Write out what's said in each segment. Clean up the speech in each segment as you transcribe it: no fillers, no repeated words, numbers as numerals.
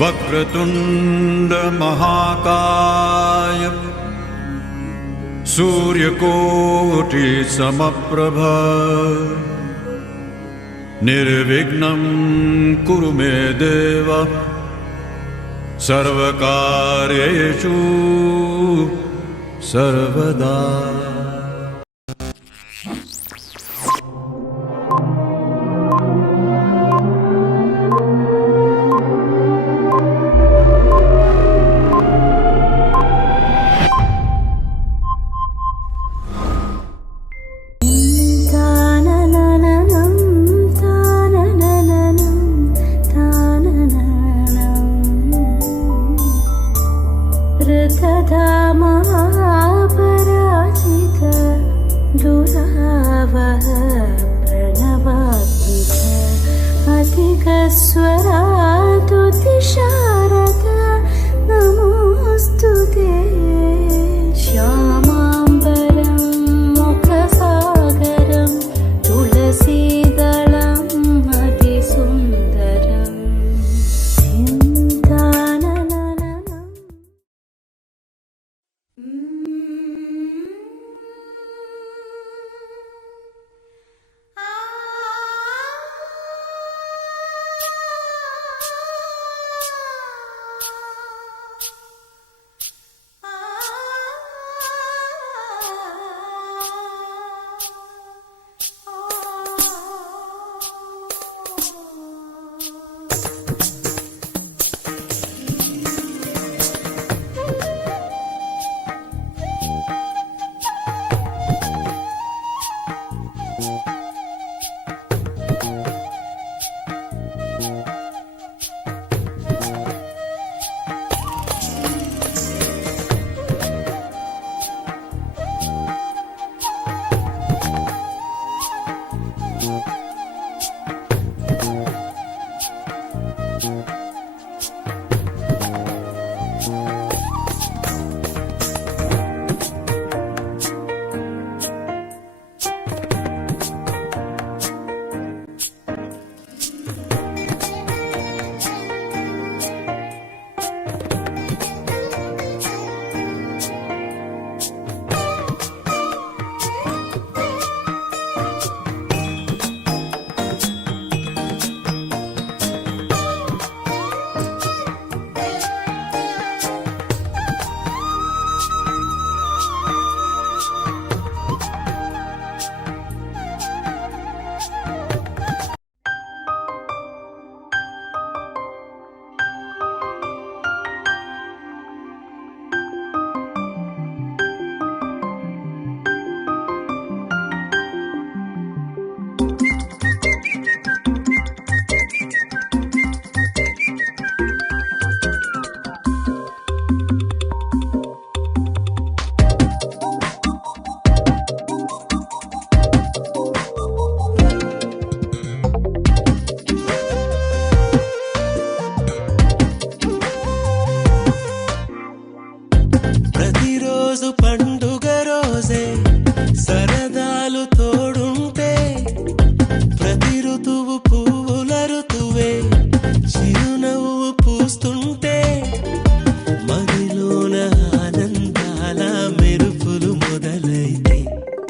वक्रतुंड महाकाय सूर्यकोटि समप्रभ निर्विघ्नं कुरु मे देव सर्वकार्येषु सर्वदा।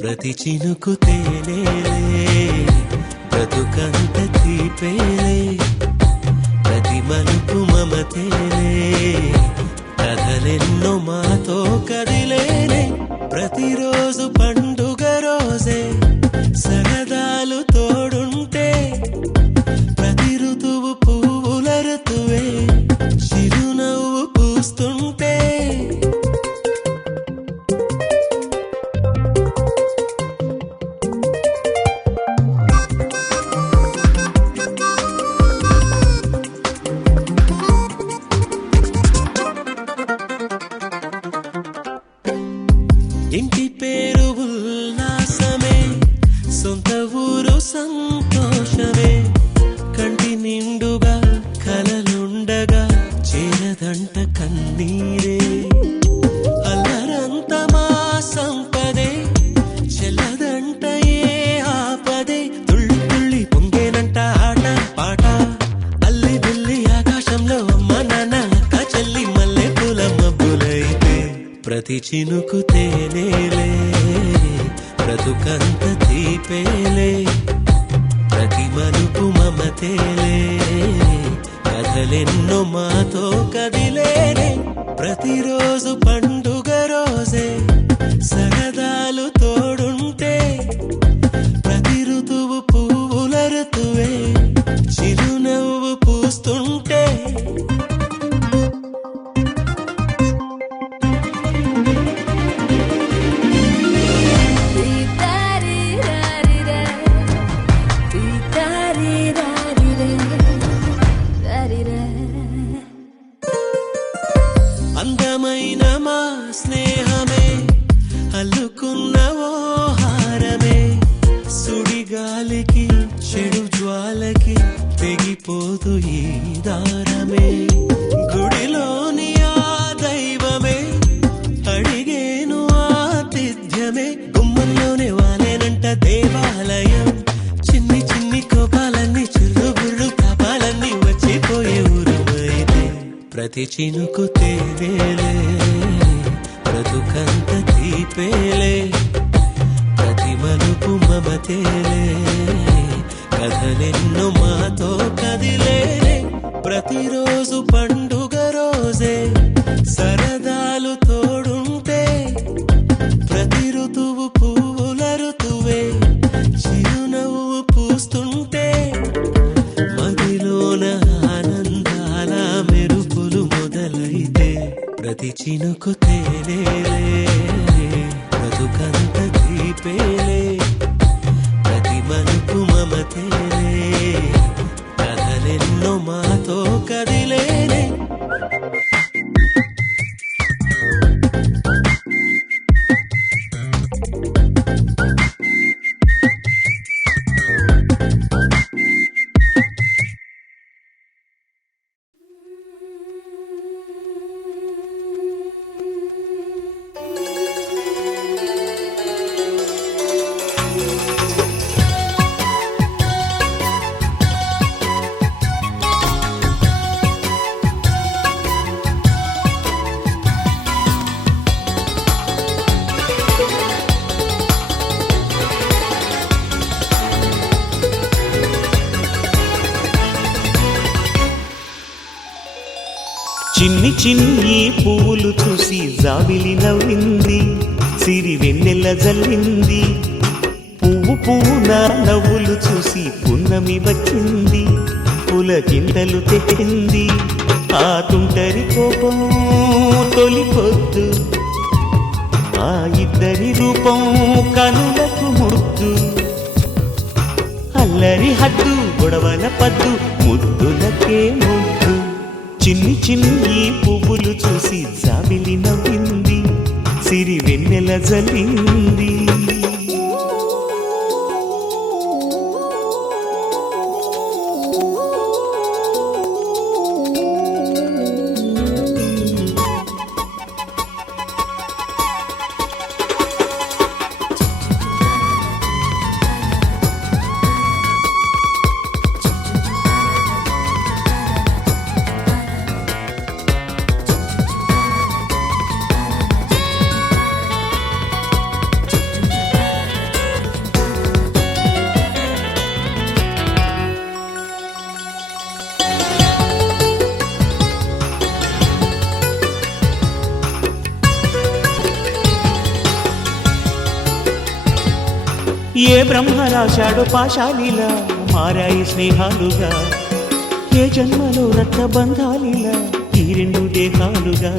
ప్రతి చినుకు తేనేలే బ్రతుకంత తీపేలే ప్రతి మలుపు మమతేలే కథలెన్నో మాతో కదిలేలే ప్రతిరోజు పండుగ రోజే సరదాలు తోడుంటే ప్రతి ఋతువు పువ్వుల ఋతువే చిరునవ్వు పూస్తుంటే ఇంటి పేరు ఉల్లాసమే సొంత ఊరు సంతోషమే కంటి నిండుగా కలలుండగా చేరదంట కన్నీరే అల్లరంత మా సంపదే చెల్లదంట ఏ ఆపదే తుళ్ళి తుళ్ళి పొంగేనంట ఆట పాట అల్లి బిల్లి ఆకాశంలో అమ్మ నాన్న ప్రతి చినుకు తేనేలే, బ్రతుకంత తీపేలే, ప్రతి మలుపు మమతేలే, కథలెన్నో మాతో కదిలేనే. ప్రతిరోజు పండుగ రోజే, సరదాలు తోడుంటే, ప్రతి ఋతువు పువ్వుల ఋతువే, చిరునవ్వు పూస్తుంటే. అందమైన మా స్నేహమే అల్లుకున్న ఓ హారమే, సుడిగాలికి చెడు జ్వాలకి తెగిపోదు ఈ దారమే. గుడిలోని ఆ దైవమే అడిగేను ఆతిథ్యమే, గుమ్మంలోనే వాలేనంట దేవాలయం. చిన్ని చిన్ని కోపాలన్నీ చిల్లుబుర్రు తాపాలన్నీ వచ్చిపోయే ఊరుమైతే. ప్రతి చినుకు తేనేలే, బ్రతుకంత తీపేలే, ప్రతి మలుపు మమతేలే, కథలెన్నో మాతో కదిలేనే. ప్రతిరోజు పండుగ రోజే, సరదాలు తోడుంటే, ప్రతి ఋతువు పువ్వుల ఋతువే, చిరునవ్వు పూస్తుంటే. మదిలోన ఆనందాల మెరుపులు మొదలైతే, ప్రతి చినుకు తేనేలే, బ్రతుకంత తీపేలే, ప్రతి మలుపు మమతేలే, కథలెన్నో మాతో కదిలేనే. చిన్ని చిన్ని పువ్వులు చూసి జాబిలి నవ్వింది, సిరి వెన్నెల జల్లింది. పువ్వు పువ్వున నవ్వులు చూసి పున్నమి వచ్చింది, పులకింతలు తెచ్చింది. ఆ తుంటరి కోపం తొలి పొద్దు, ఆ ఇద్దరి రూపం కనులకు ముద్దు. అల్లరి హద్దు గొడవల పద్దు, ముద్దులకే ముద్దు. చిన్ని చిన్ని పువ్వులు చూసి జాబిలి నవ్వింది, సిరి వెన్నెల జల్లింది. ఏ బ్రహ్మ రాశాడు పాశాలిలా మారాయి స్నేహాలుగా, ఏ జన్మలో రక్తబంధాలిలా ఈ రెండు దేహాలుగా.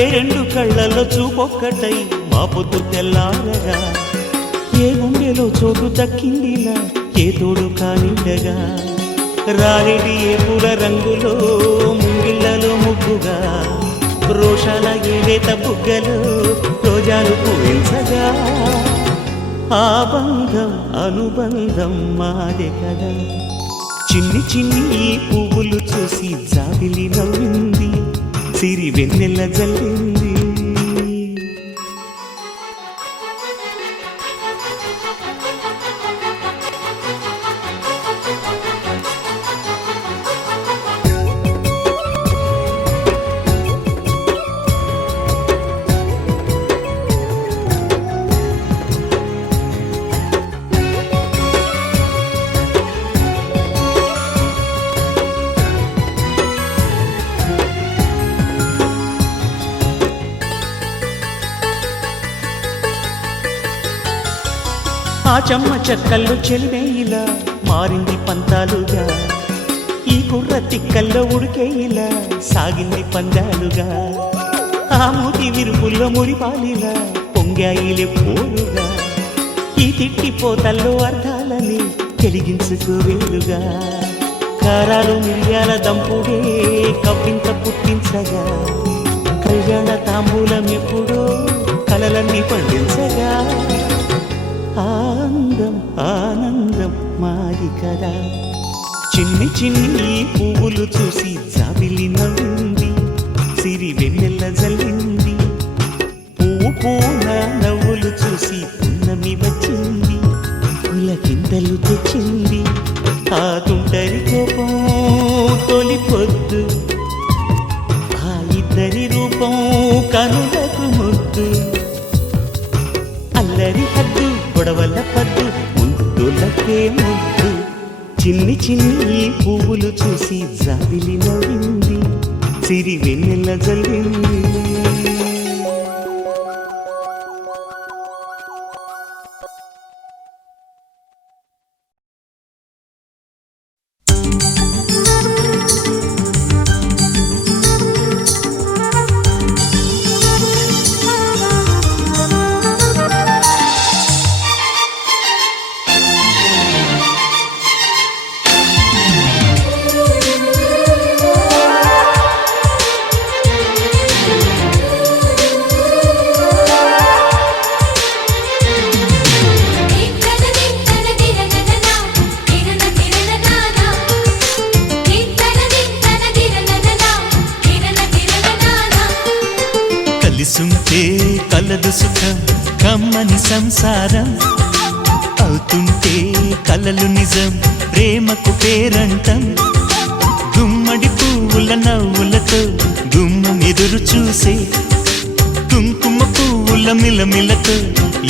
ఏ రెండు కళ్ళల్లో చూపొక్కటై మా పొద్దు తెల్లారగా, ఏ గుండెలో చోటు దక్కిందిలా ఏ తోడు కానిండగా. రాలిడి ఏ పూల రంగులో ముంగిళ్ళలో ముగ్గుగా, రోషాల ఏలేత బుగ్గలు రోజాలు పూయించగా. ఆ బంధం అనుబంధం మాదే కదా. చిన్ని చిన్ని పువ్వులు చూసి జాబిలి నవ్వింది, సిరి వెన్నెల జల్లింది. చెమ్మ చెక్కల్లో చెలివేయిలా మారింది పంతాలుగా, ఈ కుర్ర తిక్కల్లో ఉడికేయిలా సాగింది పందాలుగా, ఆ మూతి విరుపుల్లో మురిపాలిలా పొంగాయిలే పోరుగా, ఈ తిట్టిపోతల్లో అర్థాలని తెలిగించుకోవేలుగా, కారాలు మిరియాల దంపుడే కవ్వింత పుట్టించగా, కళ్యాణ తాంబూలం ఎప్పుడో కలలన్నీ పండించగా, ఆనందం ఆనందం మాది కదా. చిన్ని చిన్ని పువ్వులు చూసి జాబిలి నవ్వింది, సిరి వెన్నెల జల్లింది, పువ్వు పూన నవ్వులు చూసి పున్నమి వచ్చింది, పులకింతలు తెచ్చింది, ఆ తుంటరి కోపం తొలి పొద్దు, ఆ ఇద్దరి రూపం కనులకు ముద్దు, అల్లరి హద్దు గొడవల పద్దు ముద్దులకే ముద్దు, చిన్ని చిన్ని పువ్వులు చూసి జాబిలి నవ్వింది, సిరి వెన్నెల జల్లింది. కలిసుంటే కలదు సుఖం కమ్మని సంసారం, అవుతుంటే కలలు నిజం ప్రేమకు పేరంటం, గుమ్మడి పువ్వుల నవ్వులతో గుమ్మం ఎదురు చూసే, కుంకుమ పువ్వుల మిలమిలతో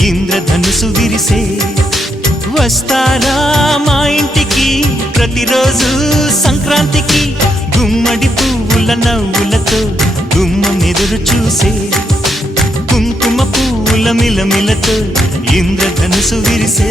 ఇంద్రధనుసు విరిసే, వస్తారా మా ఇంటికి ప్రతిరోజు సంక్రాంతికి, గుమ్మడి పువ్వుల నవ్వులతో గుమ్మం ఎదురు చూసే, కుంకుమ పువ్వుల మిలమిలతో ఇంద్రధనుసు విరిసే.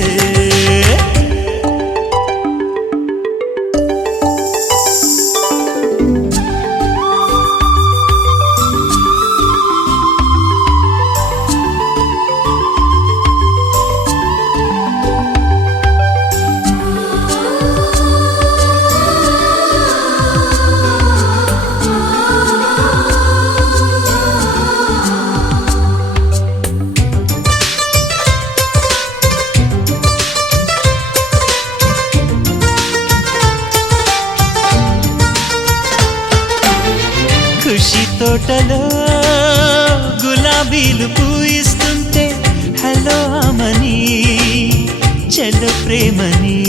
ఖుషి తోటలో గులాబీలు పూయిస్తుంటే హలో అమని చెల్లు ప్రేమని,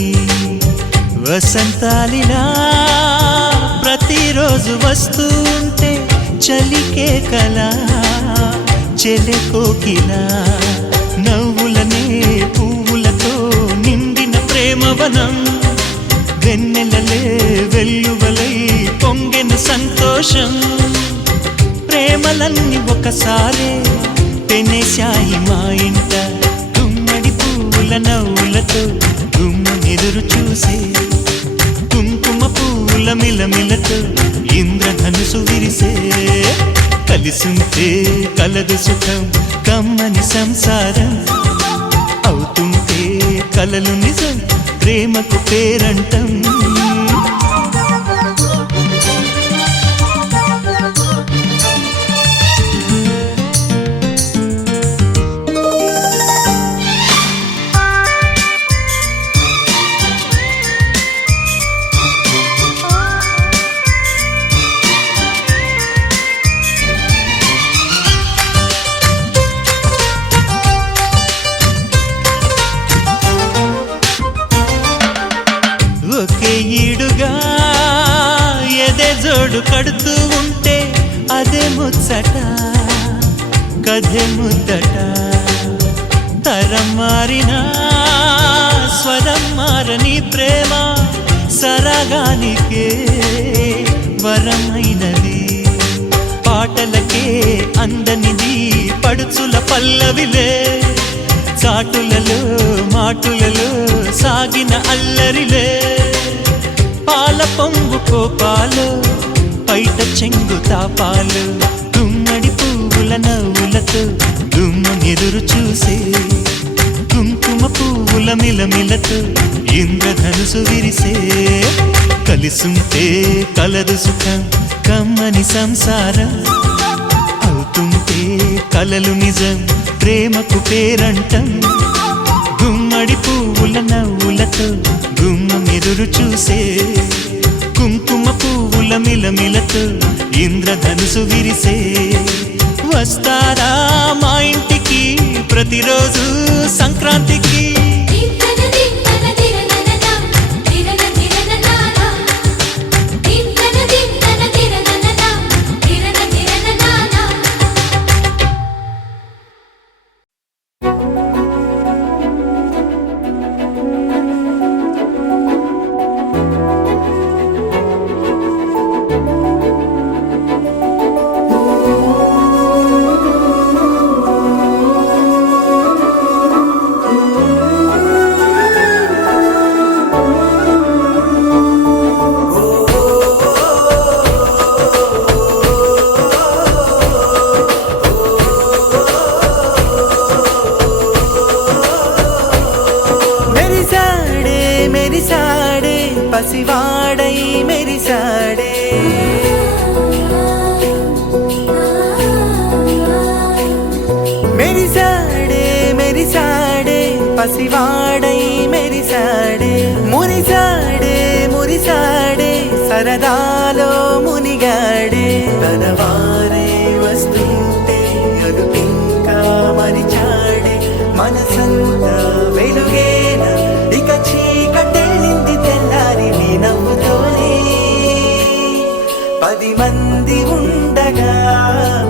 వసంతాలిలా ప్రతిరోజు వస్తూ ఉంటే చలికే కలా చెలె కోకిలా, నవ్వులనే పువ్వులతో నిండిన ప్రేమవనం, వెన్నెలలే వెల్లువలై పొంగెన సంతోషం, ప్రేమలన్నీ ఒకసారే పెనేశాయి మా ఇంట, గుమ్మడి పువ్వుల నవ్వులతో గుమ్మం ఎదురు చూసే, కుంకుమ పువ్వుల మిలమిలతో ఇంద్రధనుసు విరిసే, కలిసుంటే కలదు సుఖం కమ్మని సంసారం, అవుతుంటే కలలు నిజం ప్రేమకు పేరంటం. ఒకే ఈడుగా ఎదే జోడు కడుతూ ఉంటే అదే ముచ్చట కథే ముద్దట, తరం మారినా స్వరం మారని ప్రేమ సరగానికే వరమైనది, పాటలకే అందనిది పడుచుల పల్లవిలే, చాటులలో మాటులలో సాగిన అల్లరిలే పాల పొంగు కోపాలు పైట చెంగు తాపాలు గుమ్మడి పువ్వుల నవ్వులతో గుమ్మం ఎదురు చూసే కుంకుమ పువ్వుల మిలమిలతో ఇంద్రధనుసు విరిసే కలిసుంటే కలదు సుఖం కమ్మని సంసారం అవుతుంటే కలలు నిజం ప్రేమకు పేరంటం గుమ్మడి పువ్వుల నవ్వులతో గుమ్మం ఎదురు చూసే కుంకుమ పువ్వుల మిలమిలతో ఇంద్రధనుసు విరిసే వస్తారా మా ఇంటికి ప్రతిరోజు సంక్రాంతికి పసివాడై మెరిసాడే మెరిసాడే మెరిసాడే పసివాడై మెరిసాడే మురిసాడే మురిసాడే సరదాలో మునిగాడే తనవారే వస్తుంటే అదుపింకా మరిచాడే మనసంతా వెలుగేనా ఇక చీకటెళ్ళింది తెల్లారి నీ నవ్వుతోనే 10 మంది ఉండగా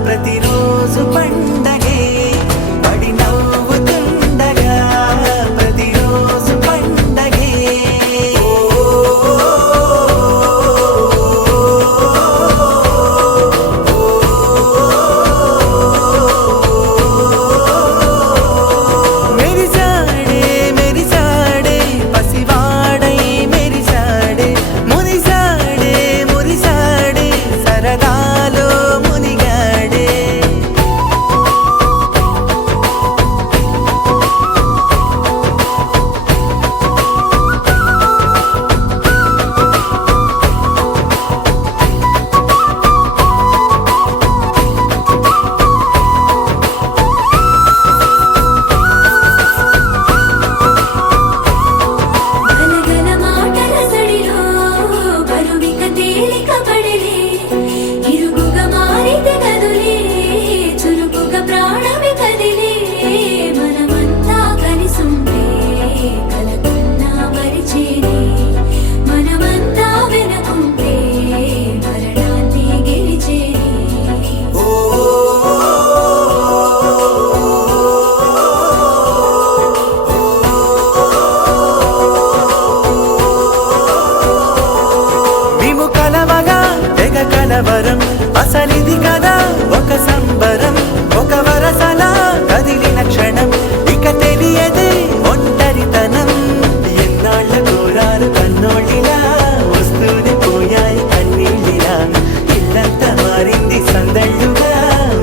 ప్రతిరోజు పండగే పడి నవ్వుతుండగా ప్రతిరోజు పండగే మెరిసాడే మెరిసాడే పసివాడై మెరిసాడే మురిసాడే మురిసాడే సరదాలో మునిగాడే గలగల మాటల సడిలో బరువిక తేలిక పడలే ఇరుగుగా మారితే కదులే చురుకుగా ప్రాణమి కదిలే మనమంతా కలిసుంటే కలకున్నా మరిచేనే మనమంతా వెనకుంటే మరణాన్ని గెలిచేనే మేము కలవగా తెగ కలవరం అసలిది కదా ఒక సంబరం ఒక వరసలా కదిలిన క్షణం ఇక తెలియదే ఒంటరితనం ఎన్నాళ్ళ కోరారు కన్నోళ్ళిలా వస్తూనే పోయాయి కన్నీళ్ళిలా ఇల్లంతా మారింది సందళ్ళుగా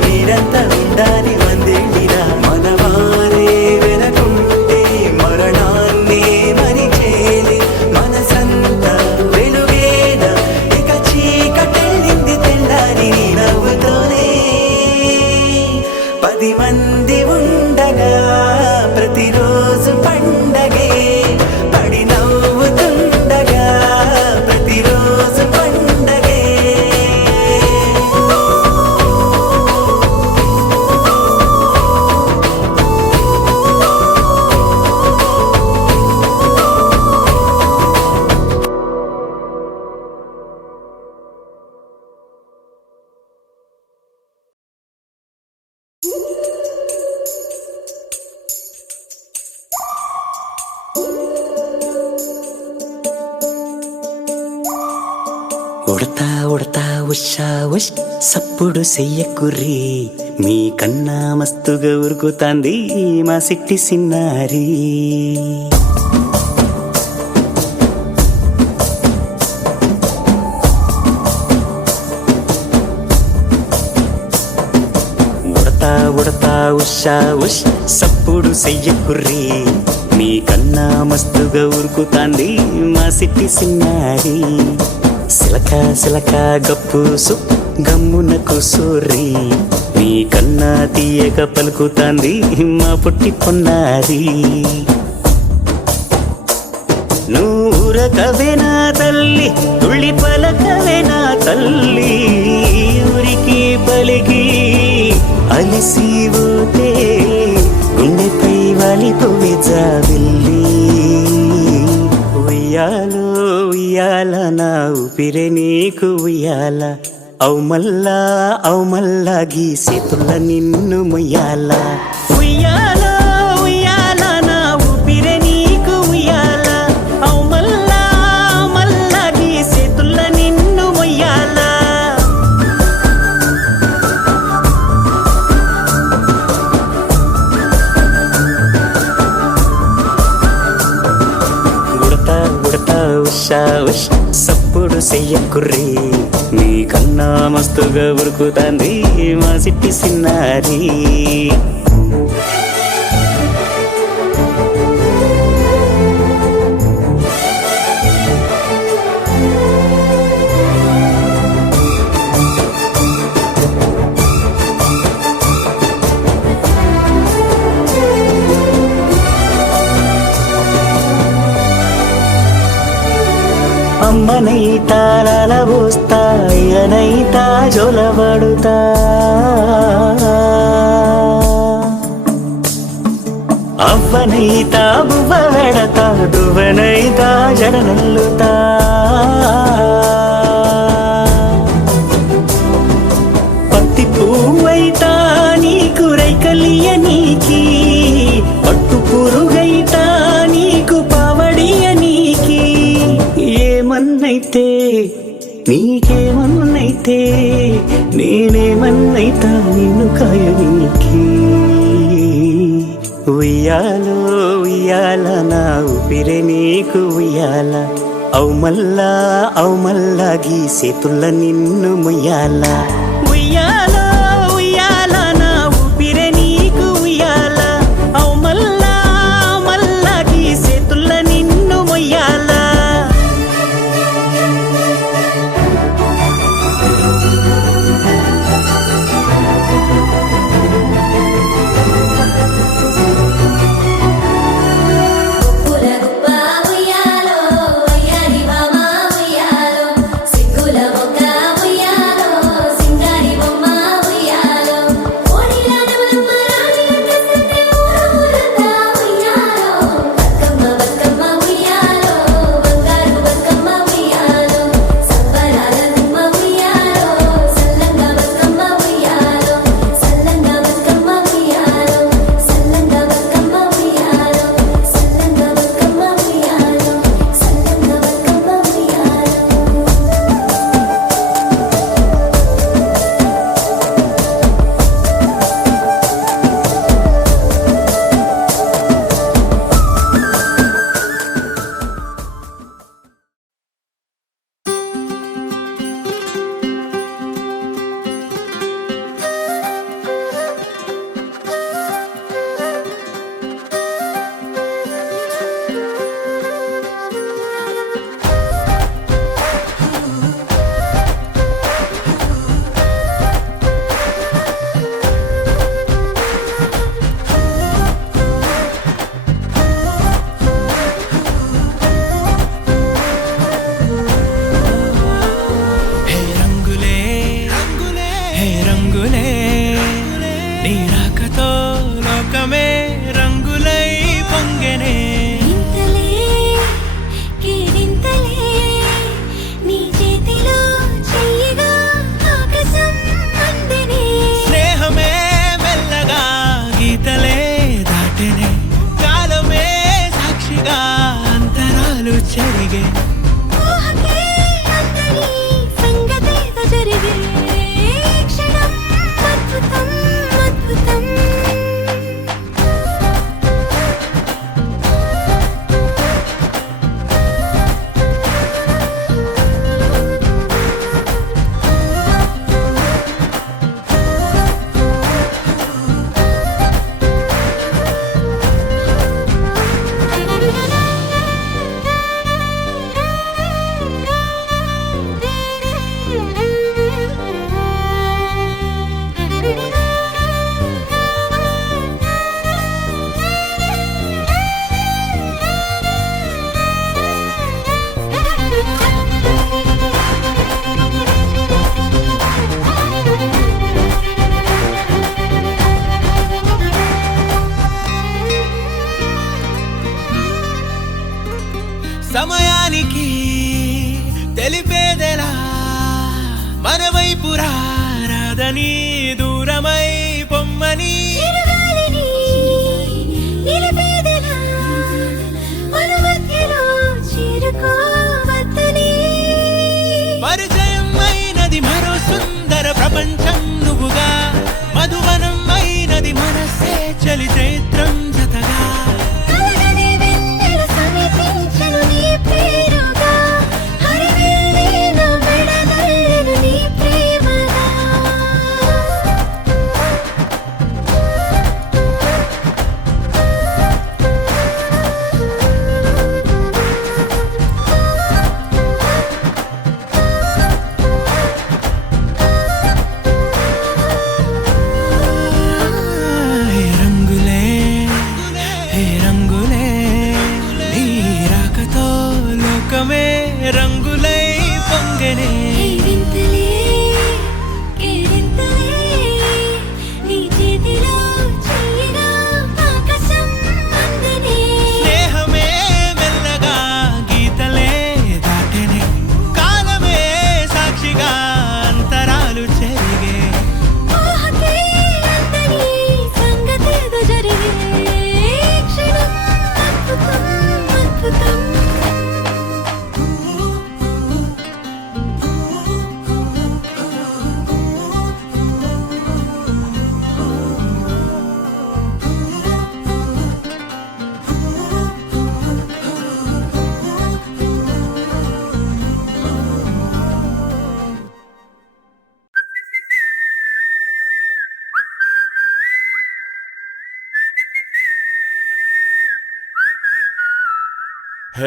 మీరంతా ఉండాలి వందేళ్ళిలా మనవారే వెనకుంటే మరణాన్నే మరిచేలే మనసంతా వెలుగేనా ఇక చీకటెళ్ళింది తెల్లారి నీ నవ్వుతోనే 10 మంది ఉండగా ప్రతిరోజు పండగే పడి నవ్వుతుండగా ప్రతిరోజు పండగే ఉడతా ఉడతా ఉషా ఉష్ సప్పుడు చెయ్యకుర్రి మీ కన్నా మస్తుగా ఉరుకుతాంది మా సిట్టి సిన్నారి ఉడతా ఉడతా ఉషా ఉష్ సప్పుడు చెయ్యకుర్రి మీ కన్నా మస్తుగా ఉరుకుతాంది మా సిట్టి సిన్నారి సిలక సిలక గప్పు గమ్మున కూసోర్రి నీ కన్నా తీయక పలుకుతాంది మా పుట్టి పొన్నారి నూరకవేనా తల్లి తుళ్ళి పలకవేనా తల్లి ఊరికి పలికి అలిసి పోతే గుండెపై వాలిపోవే జాబిల్లి ఉయ్యాలో ఉయ్యాల నా ఊపిరే నీకు ఉయ్యాల అవు మల్లా గీసేతుల్ల నిన్ను మొయ్యాల ఉయ్యాల ఉయ్యాల నా ఊపిరే నీకు ఉయ్యాల అవు మల్లా గీసేతుల్ల నిన్ను మొయ్యాల ఉడతా ఉడతా ఉషా ఉష్ సప్పుడు చెయ్యకుర్రి మీ కన్నా మస్తుగా ఉరుకుతాంది మా సిట్టి సిన్నారి అమ్మనైతా లలబోస్తా అయ్యనైతా జొలబడుతా అవ్వనైతా బువ్వ వెడతా దువ్వనైతా జడనల్లుతా పత్తి పువ్వైతా నీకు రైకలియ నీకి పట్టు పురుగైతా నీకు పావడియ నీకి ఏమన్నైతే నీకేమన్నైతే నేనేమన్నైతా నిన్ను కాయనీకి ఉయ్యాలో ఉయ్యాల నా ఊపిరే నీకు ఉయ్యాల అవు మల్లా గీసేతుల్ల నిన్ను మొయ్యాల ఉయ్యాలో ఉయ్యాల నా ఊపిరే నీకు ఉయ్యాల అవు మల్లా గీసేతుల్ల నిన్ను మొయ్యాల పులగుప్ప ఉయ్యాలో అయ్యారి మామ ఉయ్యాలో సిగ్గుల మొక్క ఉయ్యాలో సింగారి బొమ్మ వలపురారాదని దూరమై పొమ్మని చిరుగాలిని నిలిపేదెలా మన మధ్యలో చేరుకోవద్దని పరిచయం అయినది మరో సుందర ప్రపంచం నువ్వుగా మధువనం అయినది మనసే చలి చైత్రం జతగా కలగని వెన్నెల సమీపించను నీ పేరుగా హరివెల్లి నా మెడనల్లను నీ ప్రేమగా హే రంగులే హే రంగులే నీ రాకతో లోకమే రంగులై పొంగనే ఈ వింతలే కేరింతలే నీ చేతిలో చెయ్యగా ఆకాశం అందనే స్నేహమే మెల్లగా గీతలే దాటెనే కాలమే సాక్షిగా అంతరాలు చెరిగే ఊహకే అందని సంగతేదో జరిగే క్షణం అద్భుతం అద్భుతం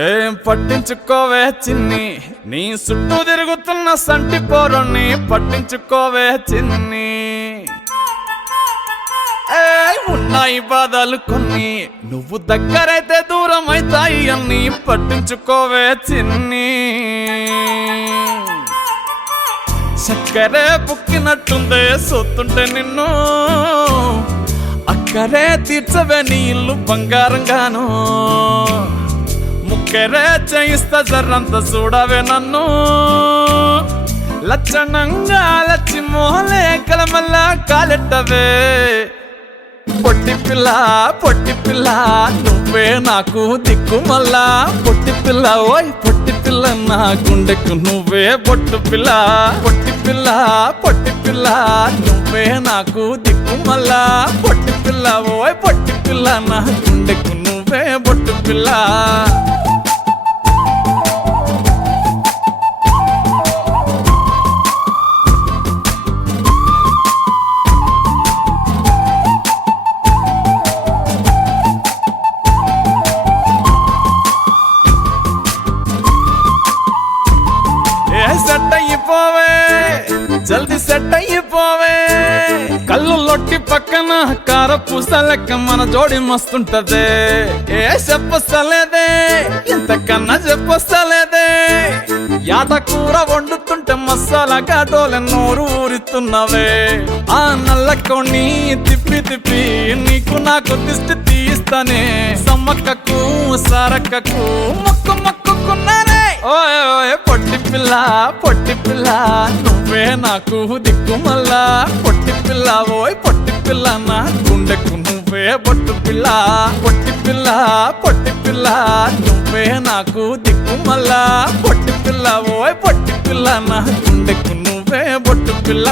ఏం పట్టించుకోవే చిన్ని నీ చుట్టూ తిరుగుతున్న సంటి పోరుణ్ణి పట్టించుకోవే చిన్ని ఉన్నాయి బాధలు కొన్ని నువ్వు దగ్గరైతే దూరం అవుతాయి అన్ని పట్టించుకోవే చిన్ని చక్కరే పుక్కినట్టుందే సొత్తుంటే నిన్ను అక్కరే తీర్చవే నీ ఇల్లు బంగారంగాను ముక్కెరే చేయిస్తా జర్రంత చూడవే నన్ను లచ్చణంగా లచ్చి మోహలే కలమల్లా కాలెట్టవే పొట్టి పిల్ల నువ్వే నాకు దిక్కు మల్లా పొట్టి పిల్ల ఓయ్ పొట్టి పిల్ల నా గుండెకు నువ్వే పొట్టు పిల్ల పొట్టి పిల్ల నువ్వే నాకు దిక్కు మల్లా పొట్టి పిల్ల ఓయ్ పొట్టి పిల్ల నా గుండెకు నువ్వే పొట్టు పిల్ల సెట్ అయిపోవే జల్దీ సెట్ అయిపోవే కళ్ళు లొట్టి పక్కన కార పూసలెక్క మన జోడి మస్తుంటదే ఏ చెప్పలేదే ఇంతకన్నా చెప్పలేదే యాట కూర వండుతుంటే మసాలా ఘాటోలే నోరు ఊరుతున్నవే ఆ నల్లకొని తిప్పి నీకు నాకు దిష్టి తీస్తానే సమ్మక్కకు సారక్కకు మొక్కుకున్నానే ఓయ్ పొట్టి పిల్ల నువ్వే నాకు దిక్కు మల్లా పొట్టి పిల్ల ఓయ్ పొట్టి పిల్ల నా గుండెకు నువ్వే బొట్టు పిల్ల పొట్టి పిల్ల నువ్వే నాకు దిక్కు మల్లా పొట్టి పిల్ల ఓయ్ పొట్టి పిల్ల నా గుండెకు నువ్వే బొట్టు పిల్ల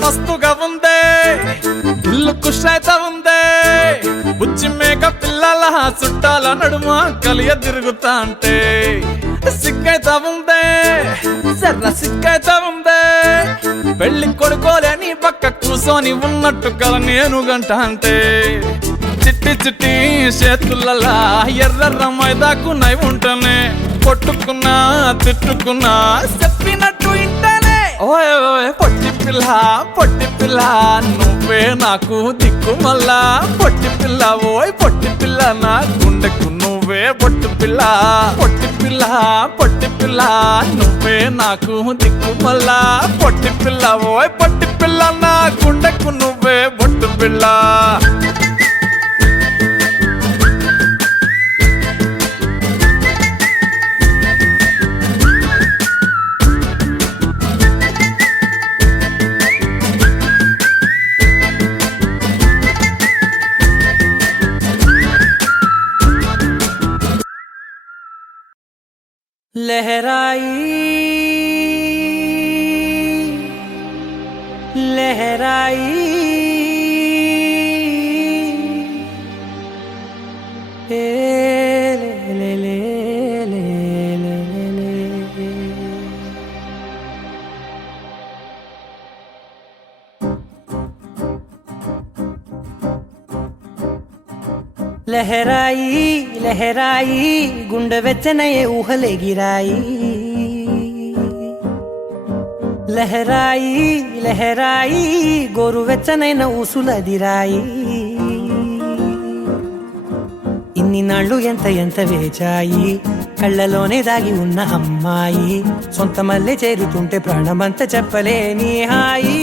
మస్తుగా ఉందే ఇల్లు కుషైత ఉందే బుచ్చి మేక పిల్లల చుట్టాల నడుమ కలియ తిరుగుతా అంటే సిగ్గైతా ఉందే సర్ర సిగ్గైతా ఉందే పెళ్లి కొడుకోలేని పక్క కూసోని ఉన్నట్టు కల నేను గంట అంటే చిట్టి చేతులలా ఎర్ర మైదాకు నై ఉంటనే కొట్టుకున్నా తిట్టుకున్నా చెప్పినట్టు ఇంటనే ఓయ్ పొట్టి పిల్ల నువ్వే నాకు దిక్కు మల్లా పొట్టి పిల్ల ఓయ్ పొట్టి పిల్ల నా గుండెకు నువ్వే నువ్వే బొట్టు పిల్ల పొట్టి పిల్ల పొట్టి పిల్ల నువ్వే నాకు దిక్కు మళ్ళా పొట్టి పిల్ల ఓయ్ పొట్టి పిల్ల నా గుండెకు నువ్వే బొట్టు పిల్ల लहराई लहराई ए ले ले ले ले ले ले लहराई लहराई गुंड వెచ్చనయే ఊహలే గిరాయి లహరాయి లహరాయి గోరు వెచ్చనైన ఊసులదిరాయి ఇన్ని నాళ్ళు ఎంత ఎంత వేచాయి కళ్ళలోనే దాగి ఉన్న అమ్మాయి సొంత మల్లె చేరుతుంటే ప్రాణమంతా చెప్పలేని హాయి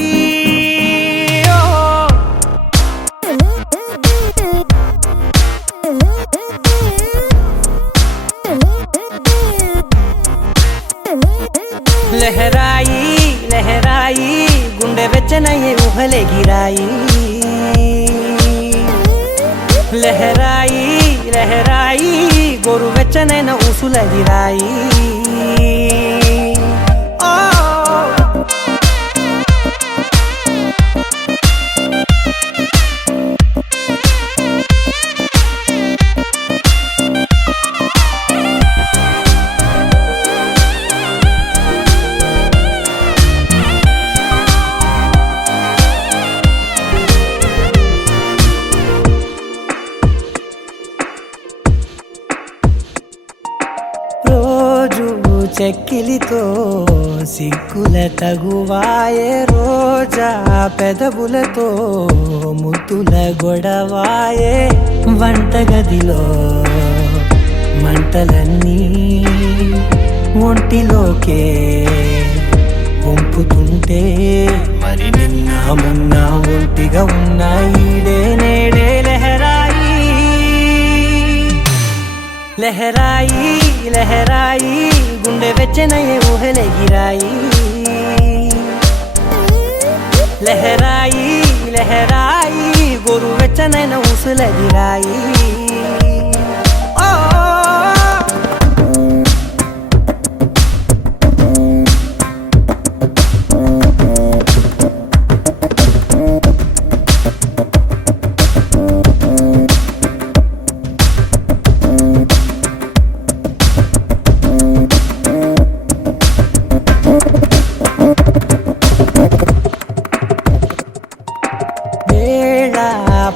లహరాయి లహరాయి గుండె వెచ్చనయ్యే ఊహలే గిరాయి లహరాయి లహరాయి గోరు వెచ్చనైన ఊసులదిరాయి చెక్కిలితో సిగ్గుల తగువాయే రోజా పెదవులతో ముద్దుల గొడవాయే వంటగదిలో మంటలన్నీ ఒంటిలోకే వంపుతుంటే మరి నిన్న మొన్న ఒంటిగా ఉన్నాయి నేడే లహరాయి లహరాయి లహరాయి గుండె వెచ్చనయ్యే ఊహలే గిరాయి లహరాయి లహరాయి గోరు వెచ్చనైన ఊసులదిరాయి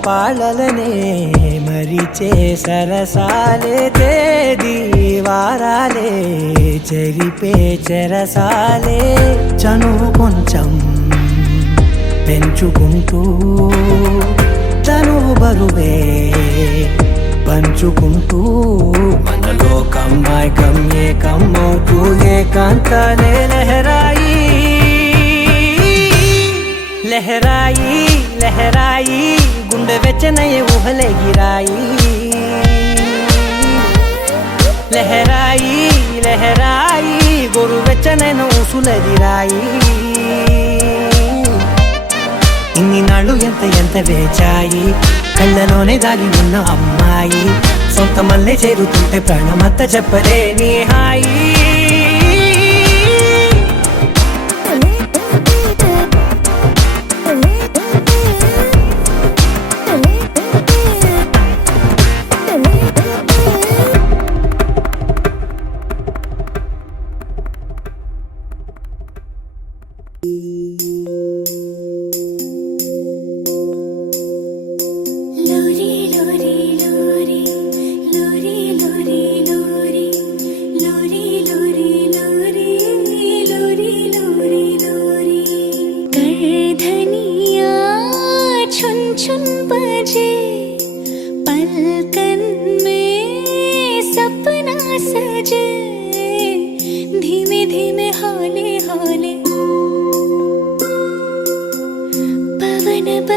పాలలనే మరిచే సరసాలే తేదీ వారాలే చెరిపే చెరసాలే చనువు కొంచెం పెంచుకుంటూ తనువు బరువే పంచుకుంటూ మనలో కమ్మాయి కమ్మే కమ్మవుతూ ఏకాంతాలే లహరాయి లహరాయి లహరాయి గుండె వెచ్చనయ్యే ఊహలే గిరాయి లహరాయి లహరాయి గోరు వెచ్చనైన ఊసులదిరాయి ఇన్ని నాళ్ళు ఎంత ఎంత వేచాయి కళ్ళలోనే దాగి ఉన్న అమ్మాయి సొంత మల్లె చేరుతుంటే ప్రాణమంతా చెప్పలేని హాయి छुन छुन बजे पलकन में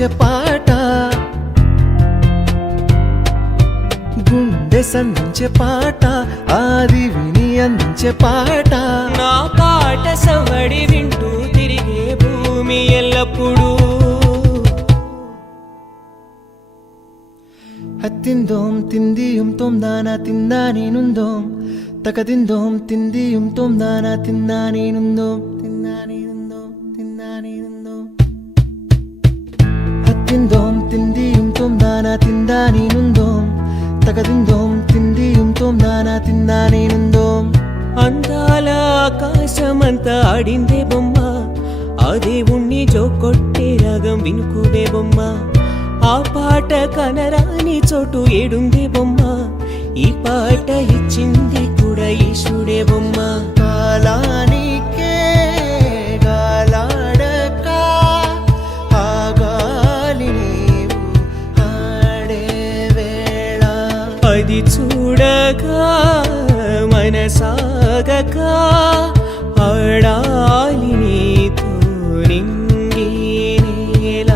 అందించే పాట, గుండె సంధించే పాట, ఆది విని అందించే పాట. నా పాట సవడి వింటూ తిరిగే భూమి ఎల్లప్పుడూ హత్తిందోం తిందియుం తోం దానా తిందా నేనుందోం తకదిందోం తిందియుం తోం దానా తిందా నేనుందోం తిందా నేనుందోం తిందా నేనుందోం హత్తిందోం తిందియుం తోం దానా తిందా నేనుందోం తకదిందోం తిందియుం తోం దానా తిందా నేనుందోం. అందాల ఆకాశమంతా ఆడిందే బొమ్మ, ఆ దేవుణ్ణి జోకొట్టే రాగం వినుకువే బొమ్మ. ఆ పాట కనరాని చోటు ఏడుందే బొమ్మ, ఈ పాట ఇచ్చింది కూడా ఈశుడే బొమ్మ. కాలానికే గాలాడక ఆ గాలి నీవు ఆడే వేళ, అది చూడగా మనసాగక ఆడాలి నీతో నింగి నేల.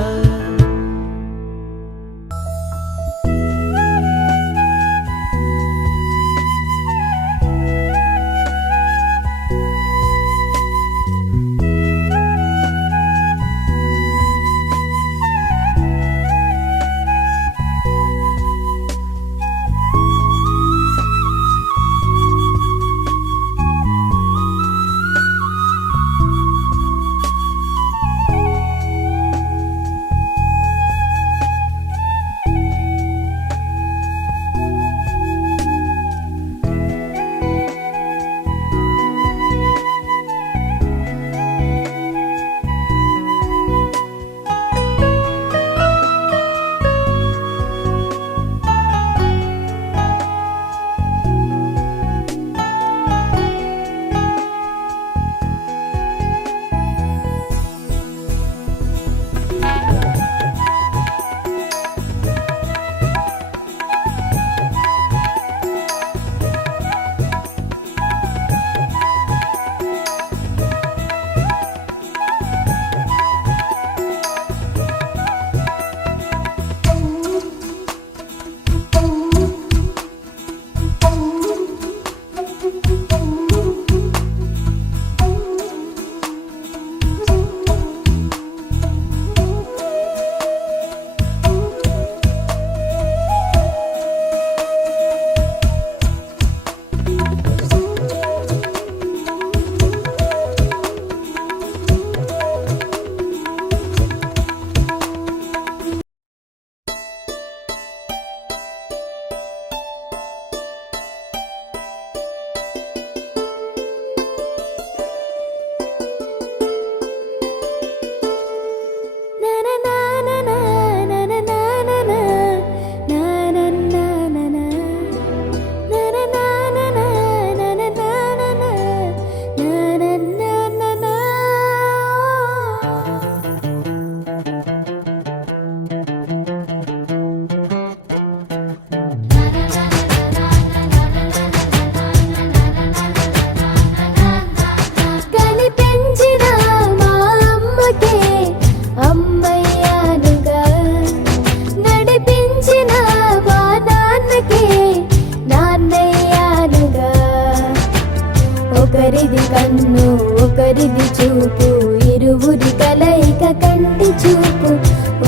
ఒకరిది కన్ను ఒకరిది చూపు, ఇరువురి కలయిక కంటి చూపు.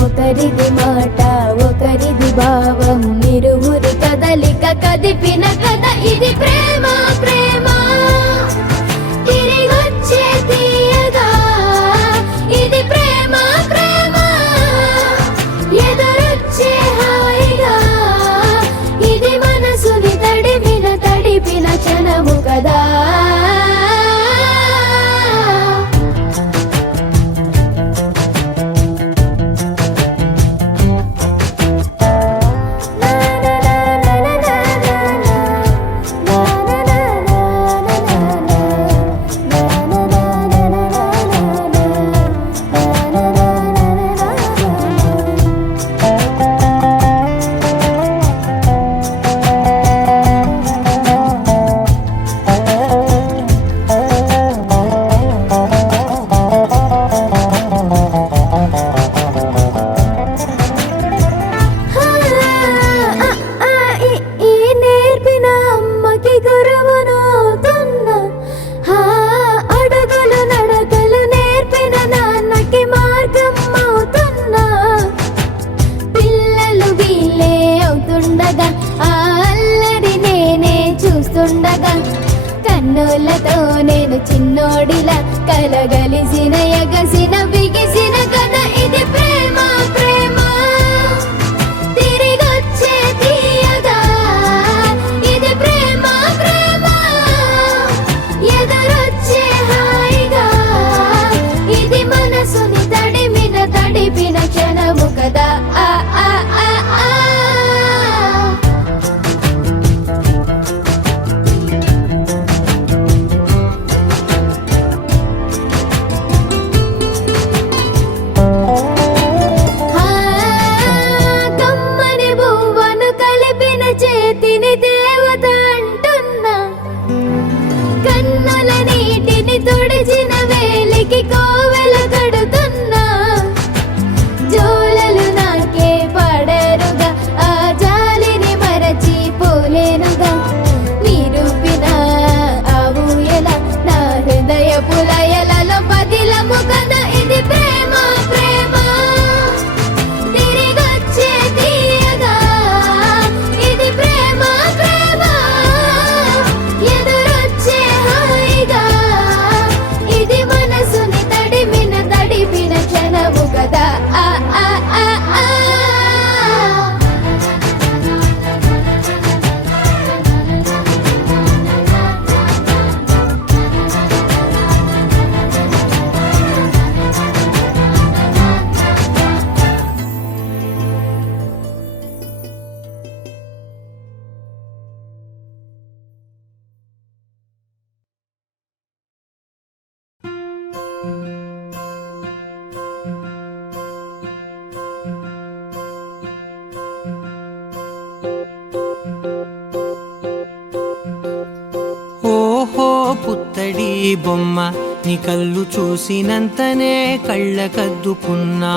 ఒకరిది మాట ఒకరిది భావం, ఇరువురి కదలిక కదిపిన కథ ఇది ప్రేమ. ప్రేమ తిరిగొచ్చే తీయగా ఇది ప్రేమ. ప్రేమ ఎదురొచ్చే హాయిగా ఇది మనసుని తడిపిన క్షణము కదా. కన్నులతో నేను చిన్నోడిలా కలగలిసిన ఎగసిన బిగిసిన కథ ఇది ప్రేమ ప్రేమ తిరిగొచ్చే తీయగా ఇది ప్రేమ ప్రేమ ఎదురొచ్చే హాయిగా ఇది మనసుని తడిపిన క్షణము కదా ఆ ఆ ఆ ఆ కమ్మని బువ్వను కలిపిన చేతిని దేవత అంటున్నా కన్నుల నీటిని తుడిచిన వేలికి కోవెల కడుతున్నా జోలలు నాకే పడరుగా ఆ జాలిని మరచి పోలేనుగా నిరూపిన ఆవుయల నా హృదయ పులయలలో పదిలము కదా ఇది ప్రేమ ప్రేమ తిరిగొచ్చే తీయగా ఇది ప్రేమ ప్రేమ ఎదురొచ్చే హాయిగా ఇది మనసుని తడిపిన క్షణము కదా ఆ ఆ ఆ ఆ ఓహో పుత్తడి బొమ్మ నీ కళ్ళు చూసినంతనే కళ్ళకద్దుకున్నా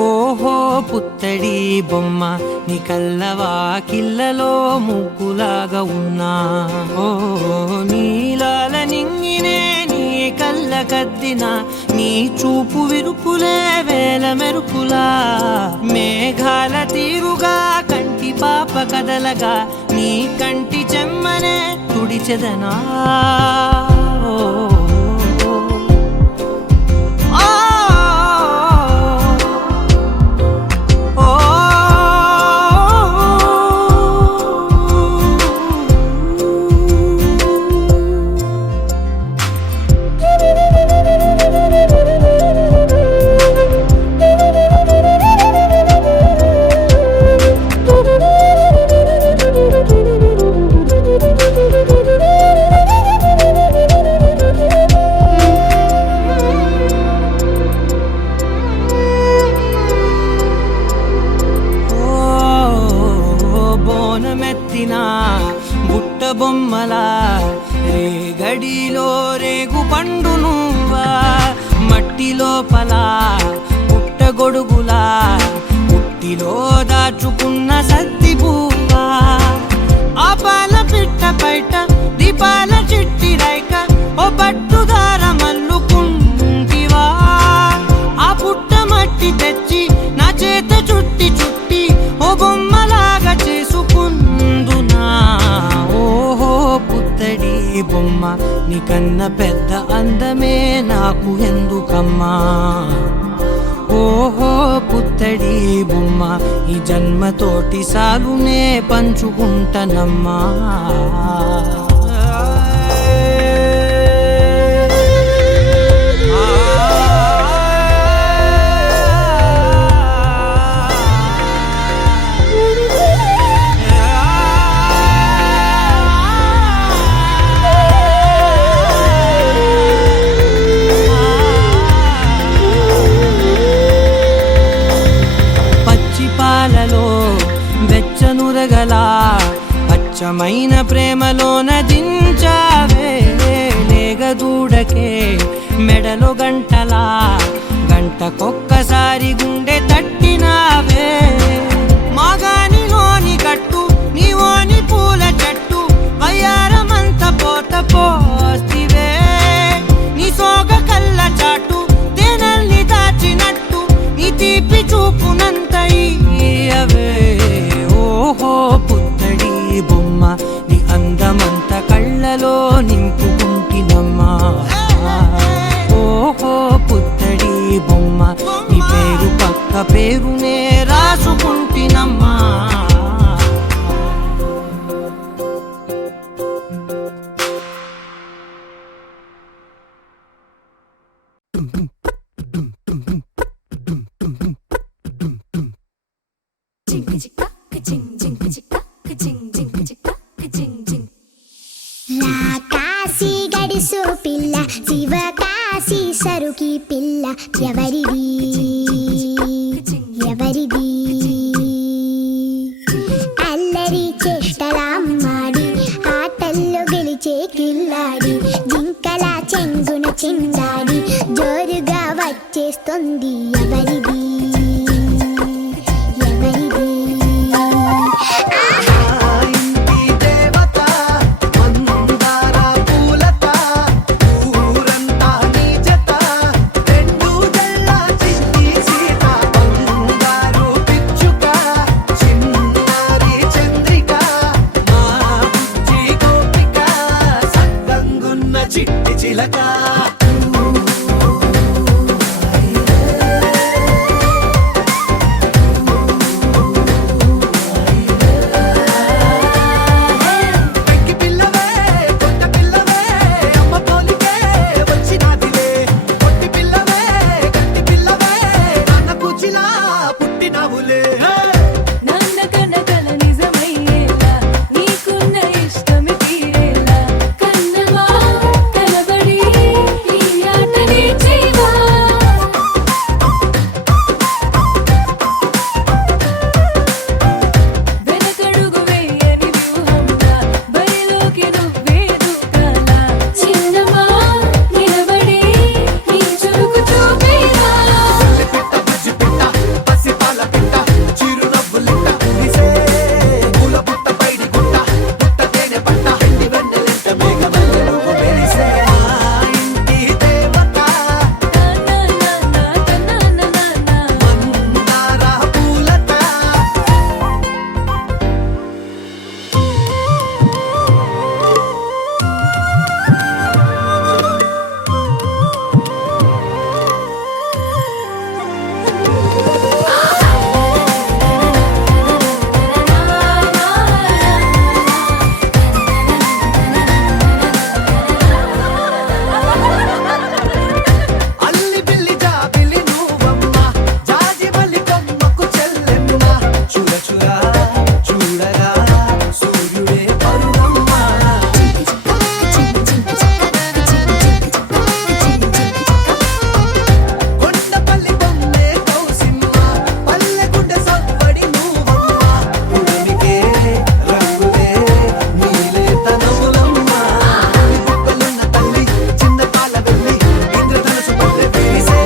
ఓహో పుత్తడి బొమ్మ నీ కళ్ళవాకిళ్ళలో ముగ్గులాగా ఉన్నా ఓ నీలాల నింగినే నీ కళ్ళకద్దిన నీ చూపు విరుపులే వేల మెరుపులా మేఘాల తీరుగా కంటి పాప కదలగా నీ కంటి చెమ్మనే తుడిచెదనా బుట్ట బొమ్మలా రేగడిలో రేగు పండు నువ్వా మట్టి లోపల పుట్ట గొడుగులా పుట్టిలో దాచుకున్న సత్తి పువ్వా ఆపాల పిట్ట బయట దీపాల చిట్టి రైక ఓ పట్టుదార మల్లుకుంటివా ఆ పుట్ట మట్టి తెచ్చి నా చేత చుట్టి చుట్టి ఓ బొమ్మలాగా చేసుకుందునా ఓహో పుత్తడి బొమ్మ నీకన్న పెద్ద అందమే నాకు ఎందుకమ్మా ఓహో పుత్తడి బొమ్మ ఈ జన్మతోటి సాగునే పంచుకుంటనమ్మా పాలలో వెచ్చనురగల పచ్చమైన ప్రేమలోన దించావే లేగదూడకే మెడలో గంటలా గంటకొక్కసారి గుండె తట్టినావే మాగానిలోని గట్టు నీవోని పూల చెట్టు వయ్యారమంత పోత పోస్తివే నీ సోగ కళ్ళ చాటు తేనల్ని దాచినట్టు నీ తీపి చూపునంత ఓహో పుత్తడి బొమ్మ నీ అందమంత కళ్ళ వయసు పిల్ల శివకాశి సరుకి పిల్ల ఎవరిది ఎవరిది అల్లరి చేష్టలామ్మాడి ఆటల్లో గెలిచే కిల్లాడి జింకల చెంగున చిందాడి జోరుగా వచ్చేస్తుంది ఎవరిది ఎవరిది చిట్టి చిలక పెక్కి పిల్లవే కొత్త పిల్లవే అమ్మ పోలికే వచ్చినాదిలే కొట్టి పిల్లవే గట్టి పిల్లవే నాన్న కూచిలా పుట్టినావులే నన్న కనకల నిజమయ్యేలా నీకున్న ఇష్టమి తీరేలా కన్నవా కనబడి ఈ ఆటని చేయవా వెనకడుగు వేయని వ్యూహంలా బరిలోకి నువ్వే దూకాలా చిన్నవా నిలబడి నీ చురుకు చూపేలా పిట్ట బుజ్జి పిట్ట పసి పాల పిట్ట చిరు నవ్వులిట్ట నిసే పూల పుట్ట పైడి గుట్ట పుట్ట తేనె పట్ట ఎండి వెన్నెలెంట మేఘమల్లె నువ్వు మెరిసే మా ఇంటి దేవత మందార పూలత అల్లి బిల్లి జాబిలి నువ్వమ్మ జాజి మల్లి కొమ్మకు చెల్లెమ్మ చూడ చూడ చూడగా సూర్యుడే పరువమ్మ కొండపల్లి బొమ్మే కౌసిమ్మ పల్లె గుండె సవ్వడి నువ్వమ్మ పుడమికే రంగులే నీలే తనములమ్మ తిప్పలున్న తల్లి చిన్న పాల వెళ్ళి ఇంద్రధనుసు పల్లె వేసే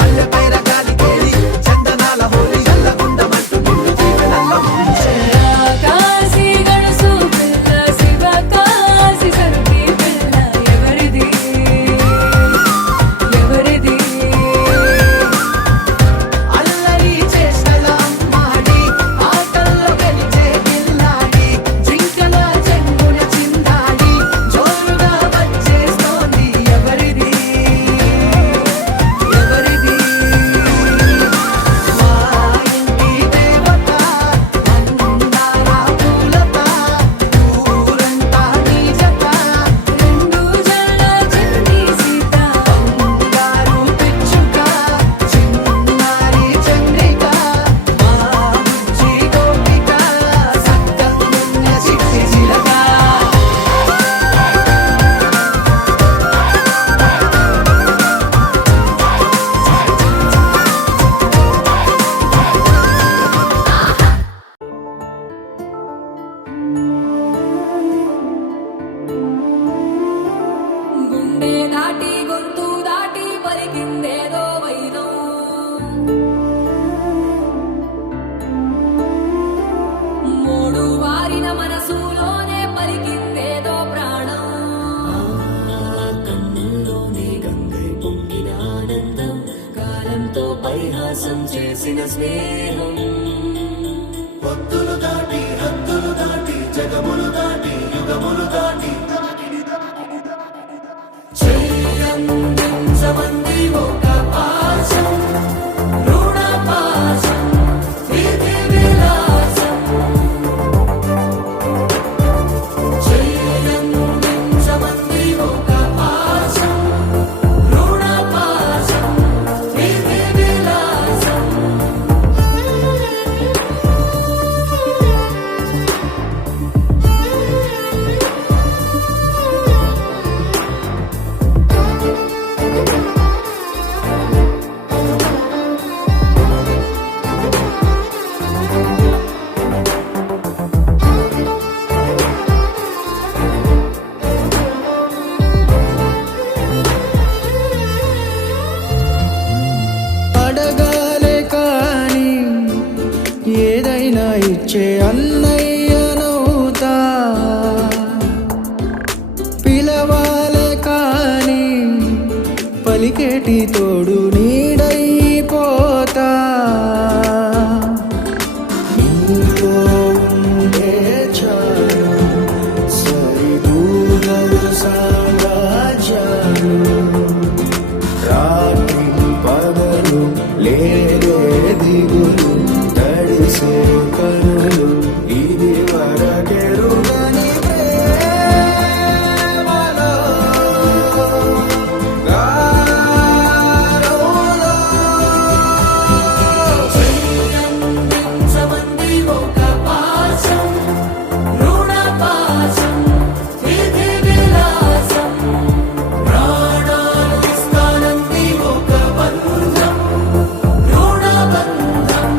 పల్లె పైర గాలి కేలి చందనాల హోలీ చల్లగుండమంటూ నిన్ను జీవనల్ల ముంచే కాశీ గడుసు పిల్ల శివ కాశీ సరుకి పిల్ల ఎవరిది ఎవరిది అల్లరి చేష్టల అమ్మాడి ఆటల్లో గెలిచే గిల్లాడి జింకల చెంగున చిందాడి జోరుగా వచ్చేస్తోంది ఎవరిది ఎవరిది మా ఇంటి దేవత మందార పూలత ఊరంతా నీ జత రెండు జడ చిన్ని సీత బంగారు పిచ్చుక చిన్నారి చంద్రిక మా బుజ్జి గోపిక సక్కగున్న చిట్టి చిలక గుండె దాటి గొంతు దాటి పలికిందేదో వైనం మూడు వారిన మనసులోనే పలికిందేదో ప్రాణం కన్నుల్లోనే గంగై పొంగిన ఆనందం కాలంతో పరిహాసం చేసిన స్నేహం పొత్తులు దాటి హద్దులు దాటి జగములు దాటి యుగములు దాటి చెయ్యందించమంది ఒక పాశం రుణ పాశం విధి విలాసం చెయ్యందించమంది ఒక పాశం రుణ పాశం విధి విలాసం పిలవాలే కానీ పలికేటి తోడు నీడైపోతా నీతో ఉండే చాలు సరిదూరలు సామ్రాజ్యాలు రాత్రి పగలు లేదే దిగులు తడిసే కనులు ఇది వరకెరుగని ప్రేమలో గారోలో అందించమంది ఒక పాశం రుణ పాశం విధి విలాసం ప్రాణాలు ఇస్తానంది ఒక బంధం రుణ బంధం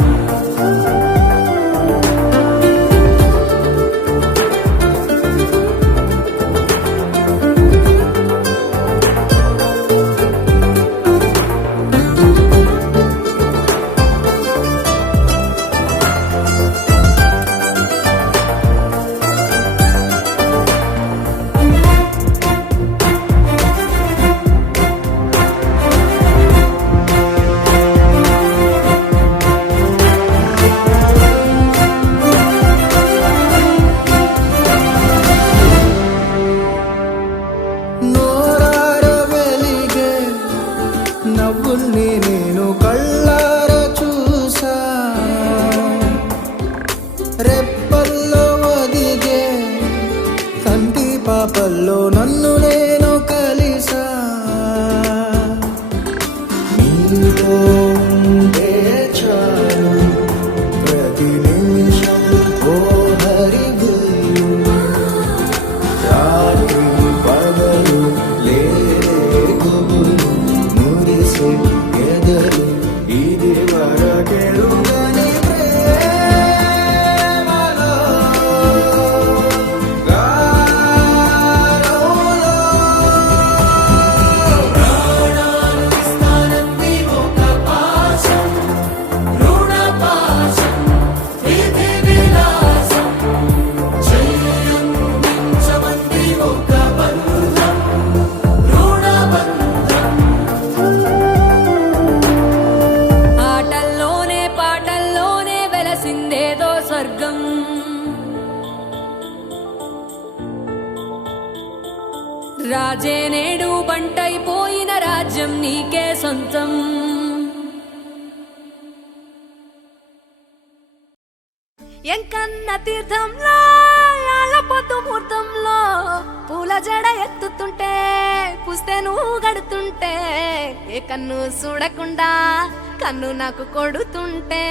నోరార వెలిగే నవ్వుల్ని నేను కళ్ళార చూసా రెప్పల్లో ఒదిగే కంటి పాపల్లో నన్ను నేను కలిసా నీతో ఉండే చాలు ప్రతి నిమిషం ఓ హరిగులు రాత్రి పగలు లేరే గుబులు మురిసే ఎదలు ఇది వరకెరుగని ప్రేమలో గారోలో ప్రాణాలు ఇస్తానంది ఒక పాశం రుణ పాశం విధి విలాసం చెయ్యందించమంది ఒక బంధం రుణ బంధం ఆటల్లోనే పాటల్లోనే వెలసిందేదో స్వర్గం రాజే నేడు బంటైపోయిన రాజ్యం నీకే సొంతం ఎంకన్న తీర్థంలో పొద్దు ముహూర్తంలో పూల జడ ఎత్తుతుంటే పుస్తే నువ్వు గడుతుంటే ఏ కన్ను చూడకుండా కన్ను నాకు కొడుతుంటే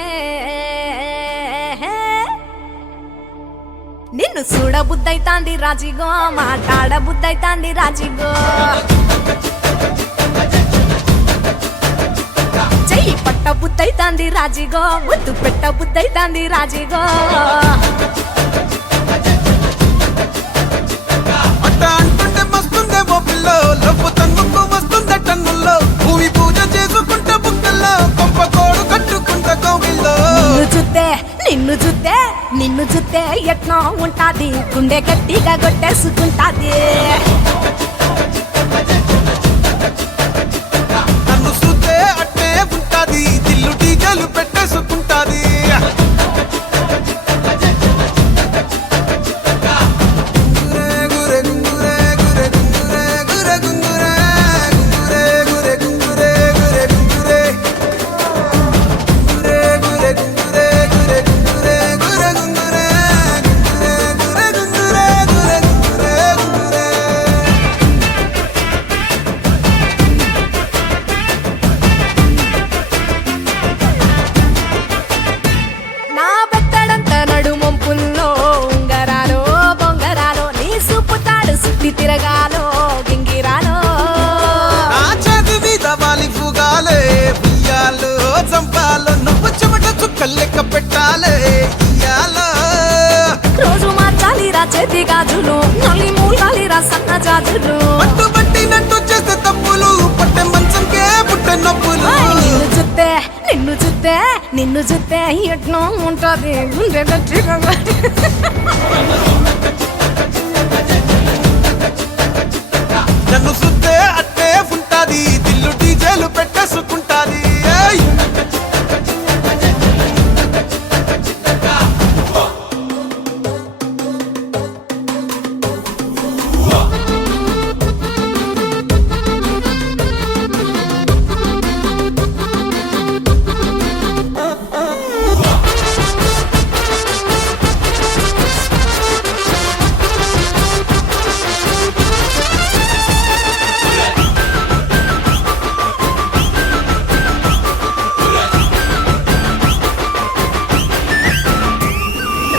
నిన్ను చూడ బుద్ధైతాంది రాజిగో మాట్లాడ బుద్ధైతాంది రాజిగో చెయ్యి పట్ట బుద్ధైతాంది రాజిగో ముద్దు పెట్ట బుద్ధైతాంది రాజిగో అట్ట అంటుంటే మస్తుందేమో పిల్లో లవ్వు తన్నుకు వస్తుందే టన్నుల్లో భూమి పూజ చేసుకుంటే బుక్కల్లో కొంప కోడు కట్టుకుంటే కోవిల్లో నిన్ను చూస్తే ఎట్నో ఉంటాది గుండె గట్టిగా కొట్టేసుకుంటాది నన్ను చూస్తే అట్టే ఉంటాది దిల్లు డీజలు పెట్టేసుకుంటాది గురే గురే గురే గురే గురే గురే గురే గురే గురే గురే గురే గురే గురే గురే గురే గురే గురే గురే నా బెత్తడంత నడుమొంపుల్లో ఉంగరాలో బొంగరాలో నీ సుప్పుతాడు సుత్తి తిరగాలో గింగిరాలో నా చేతి మీద వాలి ఫుగాలే బియ్యాలు చంపాలు నువ్వు చెమట చుక్కలు లెక్క పెట్టాలే ఇయ్యాలో రోజు మార్చాలిరా చేతి గాజులు నల్లి మూలాలిరా సన్న జాజులు పట్టు పట్టినట్టు చేసే తప్పులు పట్టే మంచంకే పుట్టే నొప్పులు నిన్ను చూస్తే ఎట్నో ఉంటది గుండె గట్టిగా నన్ను సుత్తే అట్టే ఉంటాది దిల్లు డీజేలు పెట్టేసుకుంటాది ఏయ్!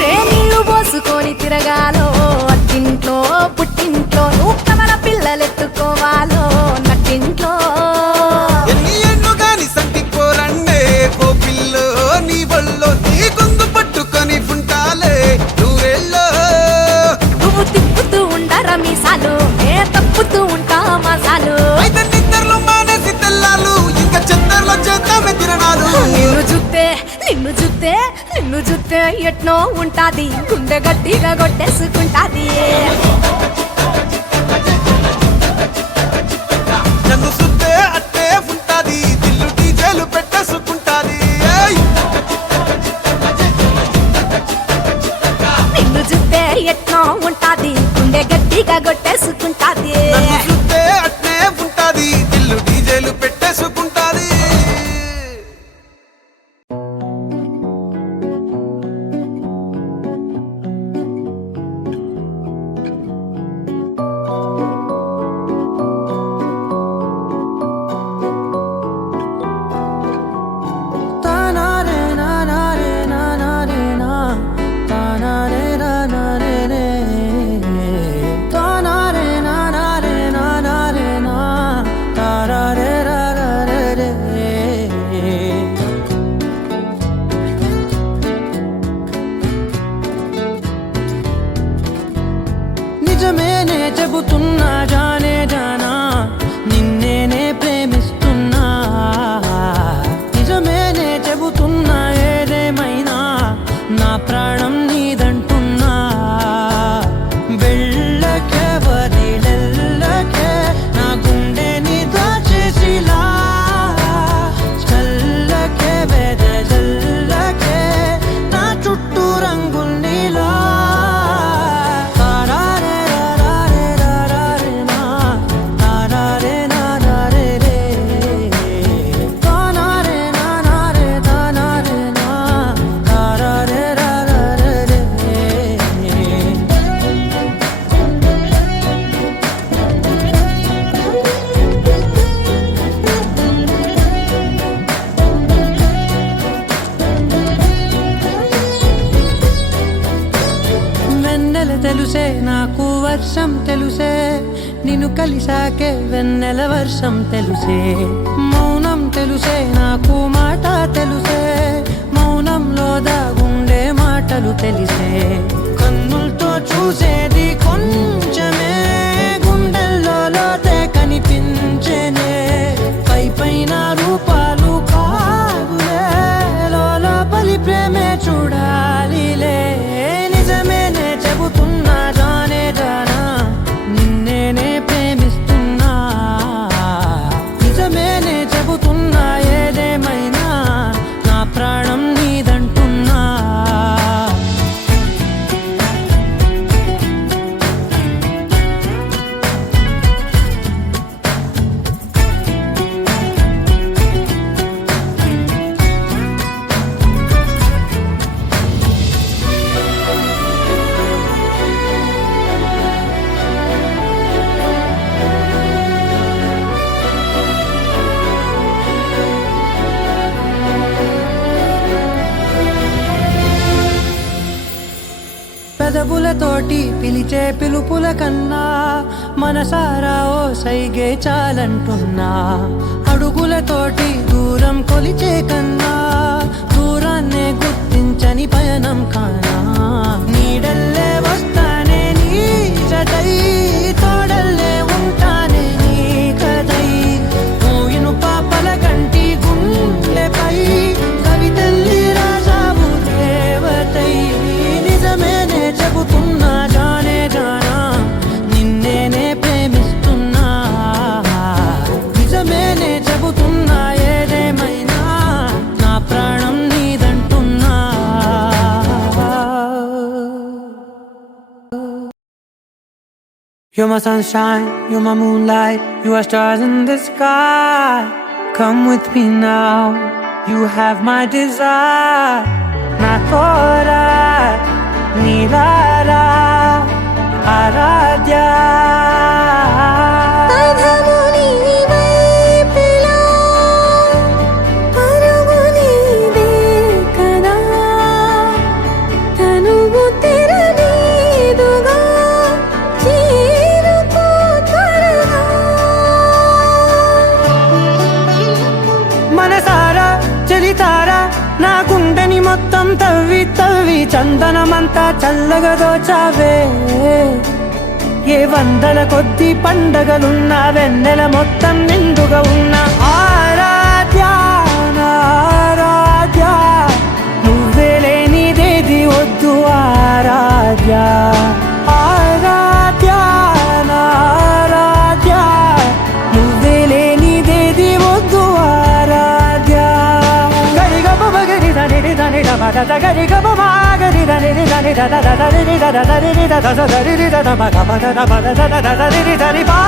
రే నీళ్లు పోసుకొని తిరగాలో అత్తింట్లో పుట్టింట్లో నువ్వు కమల పిల్లలెత్తుకోవాలో నట్టింట్లో ఎన్ని ఎన్ను గాని సంటి పోరండే కోపిల్లో నీ వల్లో నీ గొంతు పట్టుకొని ఉంటాలే నూరేళ్ళో నువ్వు తిప్పుతూ ఉండరా మీసాలు నే తప్పుతూ ఉంటా మసాలు అయితే నిద్రలో మానేసి తెల్లాలు ఇంకా చెత్తర్లో చేద్దామే తిరణాలు నిన్ను చూస్తే ఎట్నో ఉంటాది గుండె గట్టిగా కొట్టేసుకుంటాది నన్ను సుత్తే అట్టే ఉంటాది దిల్లు డీజేలు పెట్టేసుకుంటాది ఏయ్! నిన్ను చూస్తే ఎట్నో ఉంటాది గుండె గట్టిగా కొట్టేసుకుంటాది నన్ను సుత్తే అట్నే ఉంటాది దిల్లు డీజేలు పెట్టేసుకుంటాది నిజమేనే చెబుతున్నా జానే జానా నిన్నేనే ప్రేమిస్తున్నా నిజమేనే చెబుతున్నా ఏదేమైనా నా ప్రాణం నీదంటున్నా వెళ్ళకే వదిలెల్లకే నా గుండెని దాచేసిలా చల్లకే వెదజల్లకే నా చుట్టూ రంగుల్నిలా తెలుసే నాకు వర్షం తెలుసే నిన్ను కలిసాకే వెన్నెల వర్షం తెలుసే మౌనం తెలుసే నాకు మాట తెలుసే మౌనంలో దాగుండే మాటలు తెలిసే కన్నులతో చూసేది కొంచెమే గుండెల్లో లోతే కనిపించేనే పై పైన రూపాలు కాదులే లోపలి ప్రేమే చూడాలిలే నిజమేనే చెబుతున్నా జానే జానా నిన్నేనే ప్రేమిస్తున్నా నిజమేనే చెబుతున్నా ఏదేమైనా నా ప్రాణం నీదంటున్నా పెదవులతోటి పిలిచే పిలుపుల కన్నా మనసారా ఓ సైగే చాలంటున్నా అడుగులతోటి దూరం కొలిచే కన్నా దూరాన్నే గుర్తించని పయనం కానా నీడల్లే వస్తానే నీ జతై తోడల్లే ఉంటానే నీ కదై మూయిను పాపల గంటి గుండెపై కవితల్లి రాజావు దేవతై చెబుతున్నా జానే జానా నిన్నేనే ప్రేమిస్తున్నా You're my sunshine, you're my moonlight, you are stars in the sky. Come with me now, you have my desire. Na tora, nilara, aradhya. మనసారా చలితారా నా గుండెని మొత్తం తవ్వి తవ్వి చందనమంతా చల్లగా దోచావే. ఏ వందల కొద్ది పండగలున్నా వెన్నెల మొత్తం నిండుగా ఉన్న ఆరాధ్య నా ఆరాధ్య, నువ్వే లేనిదేది వద్దు ఆరాధ్య. ఆరాధ్య నా ఆరాధ్య, నువ్వే లేనిదేది వద్దు ఆరాధ్య. గరిగ బగరి దని దని దబద గరి గబ మాగరి దని దని దద దరి దద దరి దద దరి దద బగ బగ దబద దద దరి దరి బా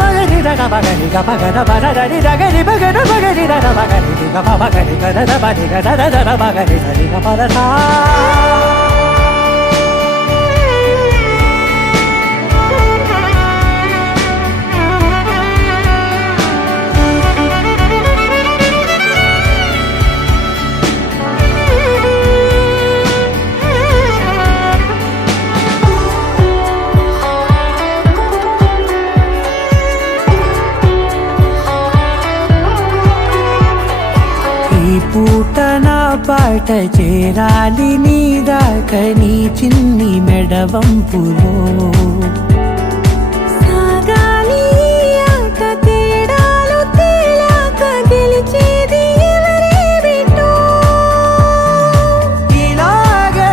మగరి దద బగరి గ బగ దబద దరి దగరి బగ బగరి దద బగరి గ బగరి గ దద బగరి గ దద దద బగరి దరి గ పద సా. ఈ పూట నా పాట చేరాలి నీ దాకా నీ చిన్ని మెడవంపులో. సాగాలి ఆట తేడాలు తేలాక గెలిచేది ఎవరే బిడ్డో. ఇలాగే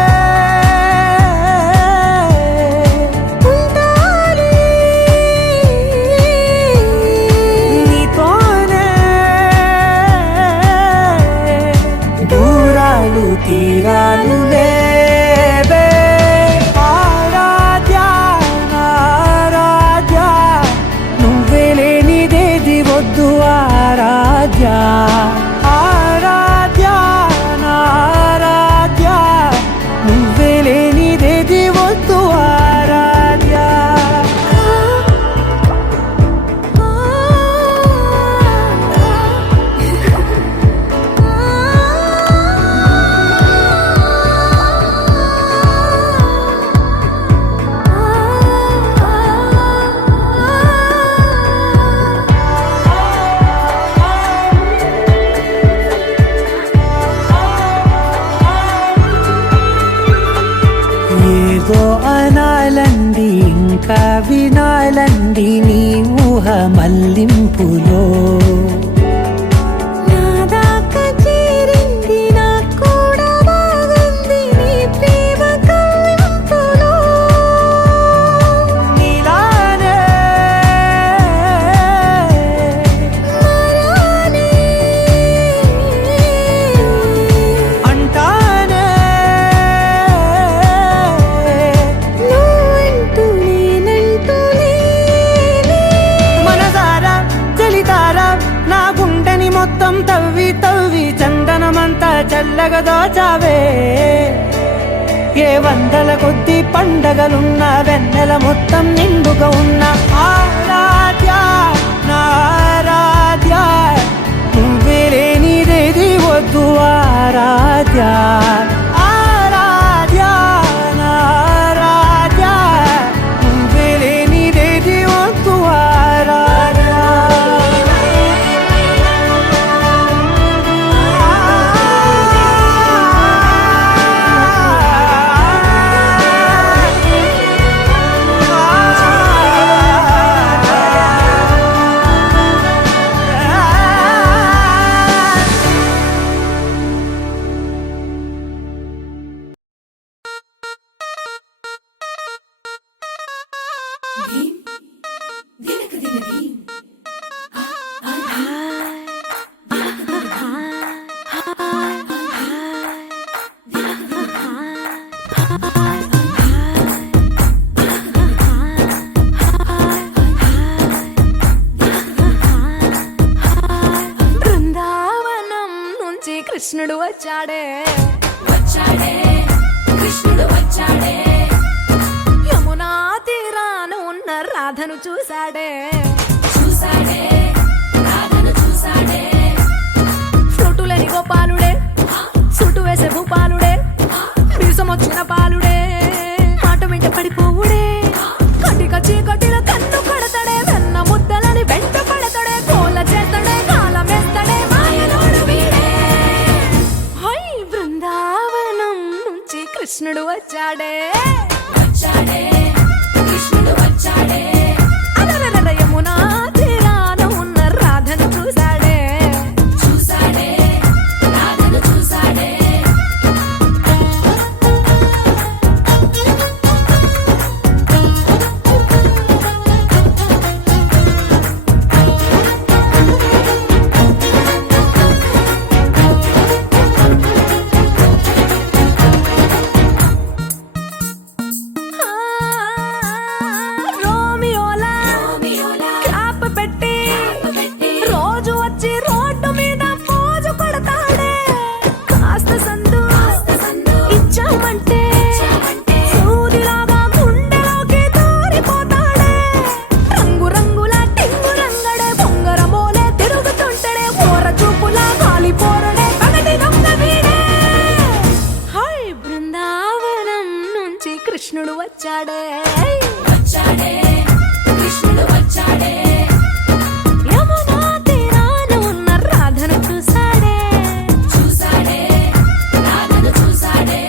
ఉంటాలి నీతోనే దూరాలు తీరాలు లేవే. ఆరాధ్య నా ఆరాధ్య, నువ్వే లేనిదేది వద్దు ఆరాధ్య. ఆరాధ్య నా ఆరాధ్య, నువ్వే లేనిదేది వద్దు ఆరాధ్య. ఏదో అనాలండి ఇంకా వినాలండి నీ ఊహ మల్లింపులో. నా దాకా చేరింది నాకు కూడా బాగుంది నీ ప్రేమ కవ్వింపులో. నీలానే మరానే అంటానే నువ్వంటూ నేనంటూ లేనే. మనసారా చలితారా నా గుండెని మొత్తం తవ్వి తవ్వి చందనమంతా చల్లగా దోచావే. ఏ వందల కొద్ది పండగలున్నా వెన్నెల మొత్తం నిండుగా ఉన్న ఆరాధ్య నా ఆరాధ్య, నువ్వే లేనిదేది వద్దు ఆరాధ్య. ఆరాధ్య నా ఆరాధ్య, నువ్వే లేనిదేది వద్దు ఆరాధ్య. వచ్చాడే వచ్చాడే కృష్ణుడు వచ్చాడే యమునా తీరాన ఉన్న రాధను చూశాడే చూశాడే రాధను చూశాడే ఫ్రూటులేని గోపాలుడే సుటు వేసే భూపాలుడే వీసం వచ్చిన పాలుడే మాట వెంట పడిపోవుడే కటిక చీకటిలో కన్ను కడతాడే వెన్న ముద్దలని వెంట పడతాడే కోల చేస్తాడే కాలమేస్తాడే మాయలోడు వీడే హై బృందావనం నుంచి కృష్ణుడు వచ్చాడే వచ్చాడే కృష్ణుడు వచ్చాడే అలరల యమునా తీరాన ఉన్న రాధను చూశాడే చూశాడే రాధను చూశాడే రోమియోలా క్లాప్ పెట్టి రోజు వచ్చి రోడ్డు మీద పోజు కొడతాడే కాస్త సందు ఇచ్చామంటే సూదిలాగా గుండెలోకి దూరిపోతాడే రంగు రంగుల టింగు రంగడే బొంగరమోలే తిరుగుతుంటాడే ఓర చూపులా కాలిపోరడే పగటి దొంగ వీడే హై బృందావనం నుంచి కృష్ణుడు వచ్చాడే వచ్చాడే కృష్ణుడు వచ్చాడే యమునా తీరాన ఉన్న రాధను చూశాడే చూశాడే రాధను చూశాడే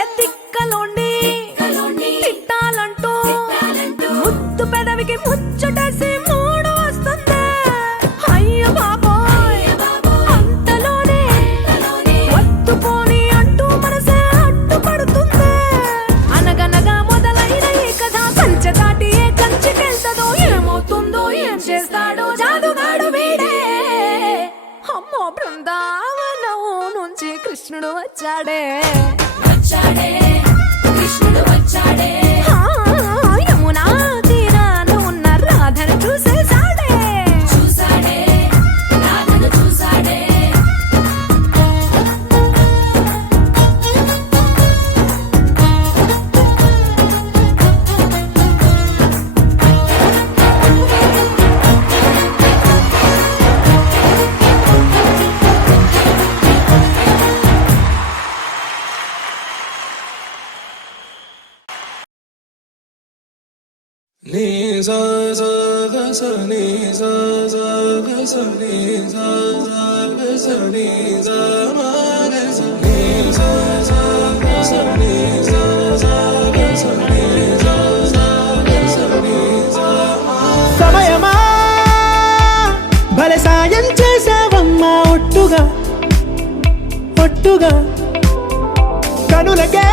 ఎత్తిక్కలోండి తిట్టాలంటూ ముద్దు పెదవికి ముచ్చటేసి మూడు వస్తుంది అయ్య బాబోయ్ అంతలోనే వత్తుపోని అంటూ మనసే అడ్డుపడుతుంది అనగనగా మొదలైన ఈ కథ కంచె దాటి ఏ కంచెకెళ్తదో ఏమవుతుందో ఏం చేస్తాడో జాదుగాడు వీడే అమ్మో బృందావనం నుంచి కృష్ణుడు వచ్చాడే వచ్చాడే కృష్ణుడు వచ్చాడే యమునా తీరాన ఉన్న రాధను చూసేశాడే చూశాడే రాధను చూశాడే నీ సా సా గ స నీ సా సా గ స నీ సా సా గ స నీ సా మా గ స నీ సా సా గ స నీ సా సా గ స నీ సా సా గ స నీ సా మా సమయమా భలే సాయం చేసావమ్మా ఒట్టుగా ఒట్టుగా కనులకే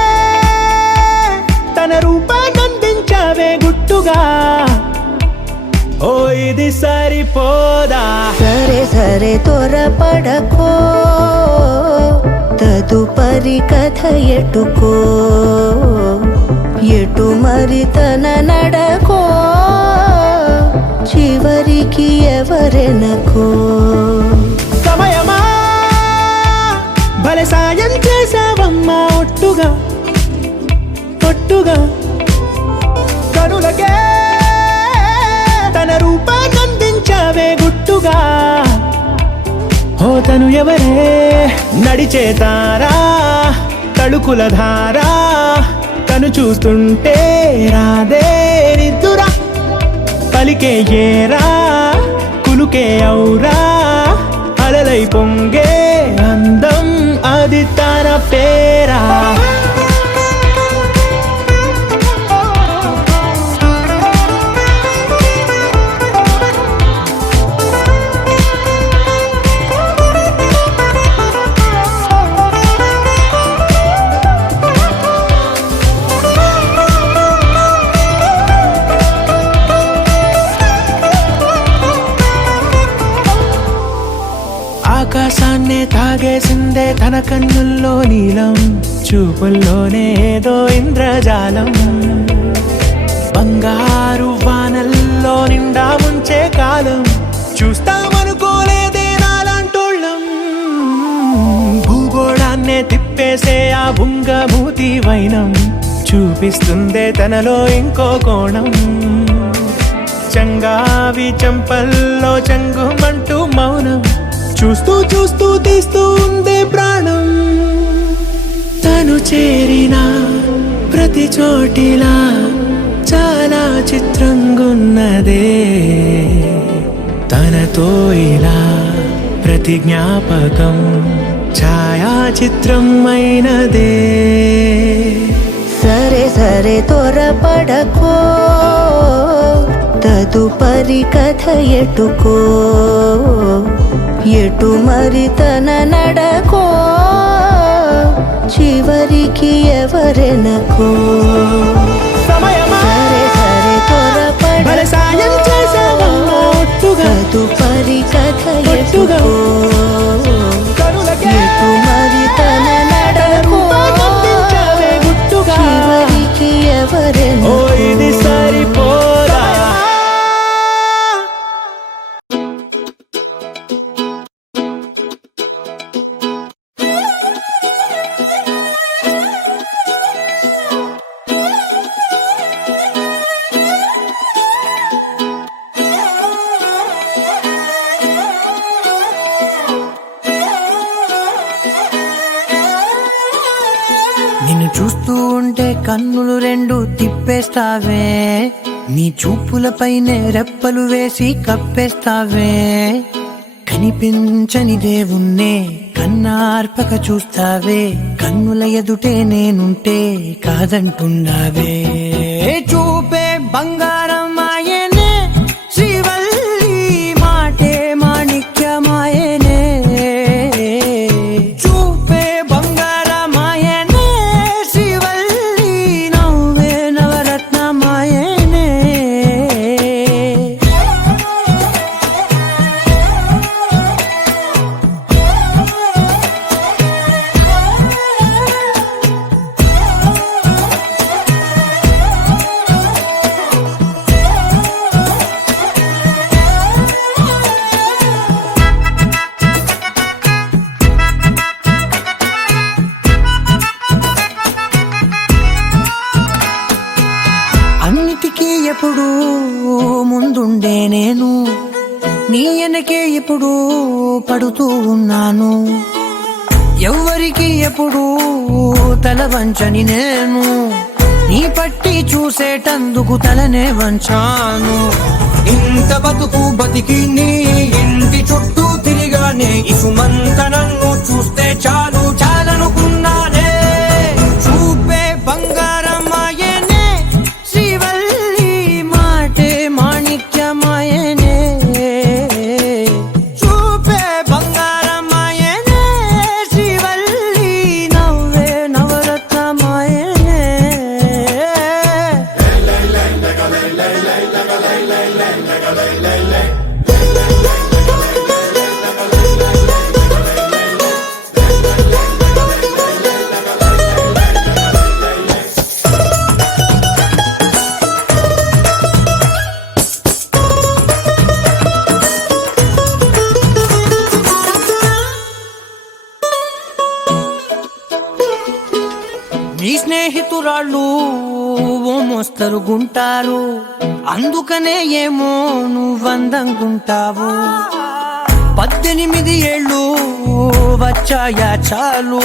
తన రూపాన్నందించావే గుట్టుగా ఓ ఇది సరిపోదా సరే సరే త్వరపడకో తదుపరి కథ ఎటుకో ఎటు మరి తన నడకో చివరికి ఎవరెనకో సమయమా భలే సాయం చేసావమ్మా ఒట్టుగా ఒట్టుగా కనులకే తన రూపాన్నందించావే గుట్టుగా ఓ తను ఎవరే నడిచే తారా తళుకుల ధారా తను చూస్తుంటే రాదే నిద్దురా పలికే ఏరా కులుకే ఔరా అలలై పొంగే అందం అది తన పేరా నన్నే తాగేసిందే తన కన్నుల్లో నీలం, చూపుల్లోనే ఏదో ఇంద్రజాలం. బంగారు వానల్లో నిండా ముంచే కాలం, చూస్తామనుకోలేదే నాలాంటోళ్ళం. భూగోళాన్నే తిప్పేసే ఆ బుంగమూతి వైనం, చూపిస్తుందే తనలో ఇంకో కోణం. చంగావి చంపల్లో చంగుమంటూ మౌనం, చూస్తూ చూస్తూ తీస్తూ ఉందే ప్రాణం. తను చేరిన ప్రతి చోటిలా చాలా చిత్రంగున్నదే, తనతో ఇలా ప్రతి జ్ఞాపకం ఛాయాచిత్రం అయినదే. సరే సరే త్వరపడకో, తదుపరి కథ ఎటుకో, ఎటు మరి తన నడకో, చివరికి ఎవరెనకో. సరే సరే త్వరపడకో, తదుపరి కథ ఎటుకో, ఎటు మరి తన నడకో, చివరికి ఎవరెనకో. ఇది సరిపోదా? నిన్ను చూస్తూ ఉంటే కన్నులు రెండు తిప్పేస్తావే, నీ చూపులపైనే రెప్పలు వేసి కప్పేస్తావే. కనిపించని దేవుణ్ణే కన్నార్పక చూస్తావే, కన్నుల ఎదుటే నేనుంటే కాదంటున్నావే. చూపే బంగారం ఆయనే, శ్రీవల్లి మాటే మాణిక్యమాయనే. చూపే బంగారం ఆయనే, శ్రీవల్లి నవ్వే నవరత్నమాయనే. అన్నిటికీ ఎప్పుడు ముందుండే నేను, నీ వెనకే ఎప్పుడు పడుతూ ఉన్నాను. ఎవ్వరికి ఎప్పుడు తల వంచని నేను, నీ పట్టి చూసేటందుకు తలనే వంచాను. ఇంత బతుకు బతికి నీ ఇంటి చుట్టూ తిరిగానే, ఇసుమంత నన్ను చూస్తే చాలు చాలనుకున్నానే. చూపే బంగారం ఆయనే, శ్రీవల్లి మాటే మాణిక్యమాయనే. చూపే బంగారం ఆయనే, శ్రీవల్లి నవ్వే నవరత్నమాయనే. నీ స్నేహితురాళ్ళు ఓ మోస్తరు గుంటారు, అందుకనే ఏమో నువ్వందంగుంటావు. 18 ఏళ్ళు వచ్చాయా చాలు,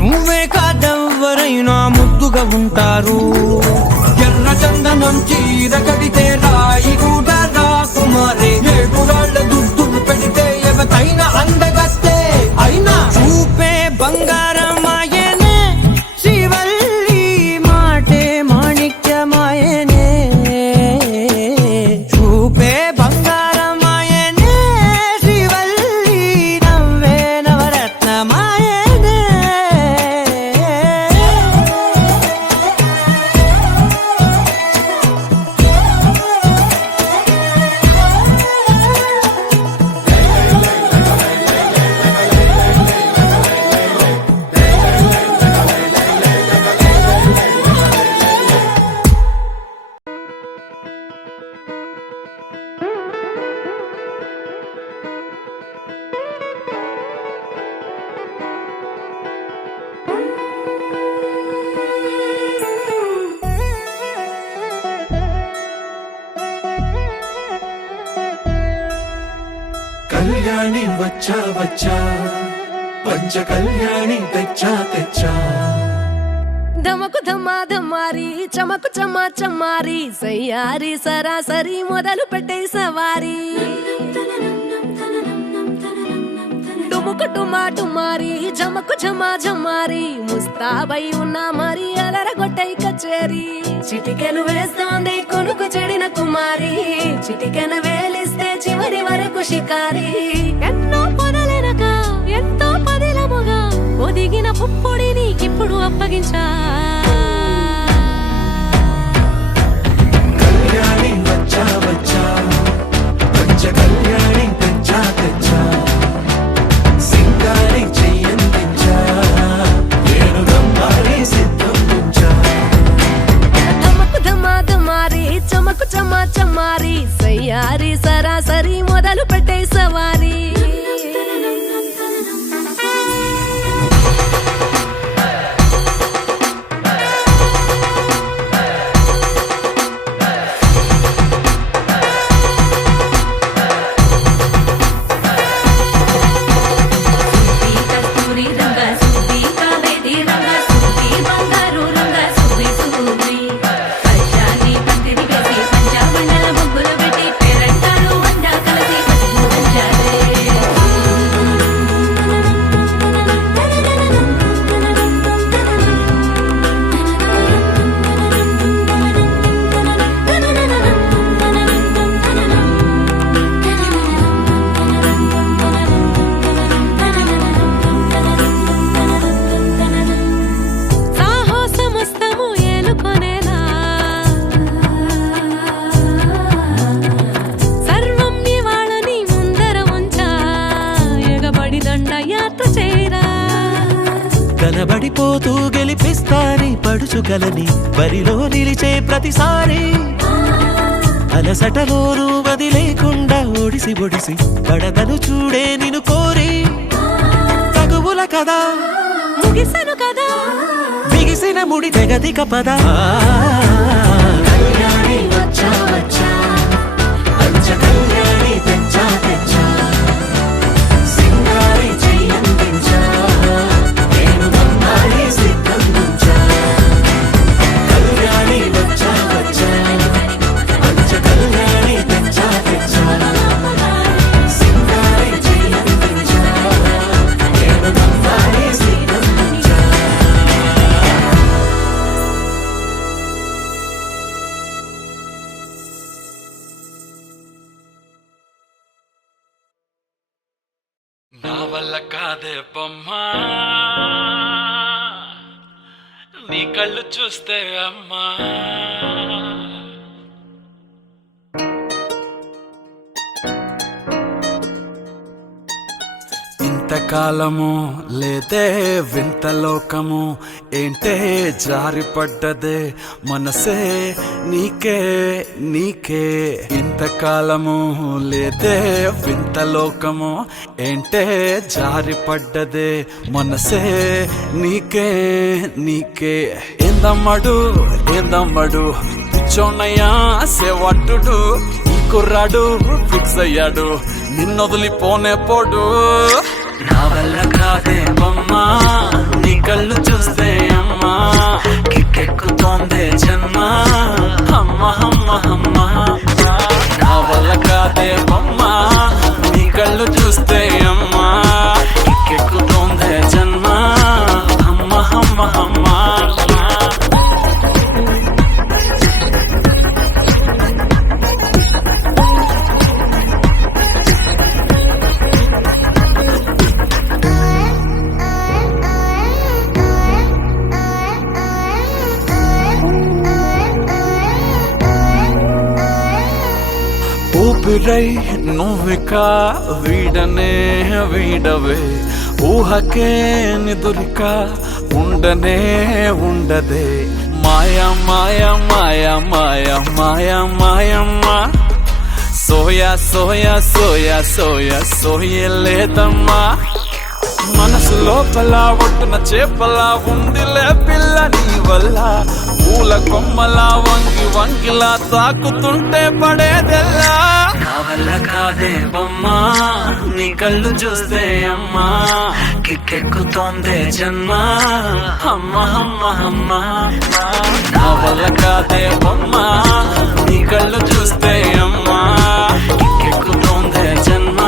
నువ్వే కాదెవ్వరైనా ముద్దుగా ఉంటారు. ఎర్ర చందనం చీర కడితే రాయి కూడా రాకుమారే, 7 రాళ్ళ దుద్దులు పెడితే ఎవతైనా అందగస్తే. అయినా చూపే బంగారం ఆయనే, శ్రీవల్లి మాటే మాణిక్యమాయనే. చూపే బంగారం ఆయనే, శ్రీవల్లి నవ్వే నవరత్నమాయనే. కళ్యాణి వచ్చా వచ్చా పంచ కళ్యాణి తెచ్చా తెచ్చా ధమకు ధమ్మా ధమ్మారి చమకు చమ్మా చమ్మారి సయ్యారి సరాసరి మొదలు పెట్టే సవారి టుముకు టుమా టుమారి జమకు ఝమా ఝమారి ముస్తాబై ఉన్నా మరి అలరగొట్టై కచేరి చిటికెను వేస్తోంది కొనుకు చెడిన కుమారి చిటికెన వేలిస్తే చివరి వరకు షికారి ఎన్నో పొదలెనక ఎంతో పదిలముగా ఒదిగిన పుప్పొడి నీకిప్పుడు అప్పగించా కళ్యాణి వచ్చా వచ్చా పంచ కళ్యాణి తెచ్చా తెచ్చా సింగారి చెయ్యందించా నేను గమ్మారి సిద్ధందించా ధమకు ధమా ధమారి చమకు చమ్మా చమ్మారి సయ్యారి సరాసరి మొదలు పెట్టే సవారి కనబడిపోతూ గెలిపిస్తాని పడుచుగలని బరిలో నిలిచే ప్రతిసారి అలసటలోనూ వదిలేకుండా ఒడిసి ఒడిసి పడతను చూడే నిన్ను కోరి తగువుల కదా ముగిసను కదా బిగిసిన ముడి తెగదిక పద కళ్యాణి వచ్చా వచ్చా పంచ కళ్యాణి తెచ్చా తెచ్చా సింగారి చెయ్యందించా నేను గమ్మారి సిద్ధందించా కళ్యాణి వచ్చా వచ్చా పంచ కళ్యాణి తెచ్చా తెచ్చా సింగారి చెయ్యందించా నేను గమ్మారి సిద్ధందించా నా వల్ల కాదే బొమ్మా నీ కళ్ళు చూస్తే అమ్మా ఇంతకాలము లేదే వింత లోకము ఏంటే జారిపడ్డదే మనసే నీకే నీకే ఇంతకాలము లేదే వింత లోకము ఏంటే జారిపడ్డదే మనసే నీకే నీకే ఏందమ్మడు ఏందమ్మడు పిచ్చోన్నయ్యా సేవట్టుడు ఈ కుర్రాడు ఫిక్స్ అయ్యాడు నిన్నొదిలిపోనే పోడు నా వల్ల కాదే బొమ్మా నీ కళ్ళు చూస్తే అమ్మా కిక్కెక్కుతోందే జన్మ అమ్మ అమ్మ అమ్మ నా వల్ల కాదే బొమ్మా నీ కళ్ళు చూస్తే అమ్మా కిక్కెక్కుతోందే జన్మ అమ్మ అమ్మ అమ్మ ఊపిరై నువ్విక వీడనే వీడవే ఊహకే నిదురిక ఉండనే ఉండదే మాయా మాయా మాయా మాయా మాయా మాయమ్మ సోయా సోయా సోయా సోయా సోయలేదమ్మా మనసు లోపల ఒట్టున చేపలా ఉందిలే పిల్ల నీ వల్ల పూల పూల కొమ్మలా వంగి వంగిలా తాకుతుంటే పడేదెల్లా నా వల్ల కాదే బొమ్మా నీ కళ్ళు చూస్తే అమ్మా కిక్కెక్కుతోందే జన్మ అమ్మ అమ్మ అమ్మ నా వల్ల కాదే బొమ్మా నీ కళ్ళు చూస్తే అమ్మా కిక్కెక్కుతోందే జన్మ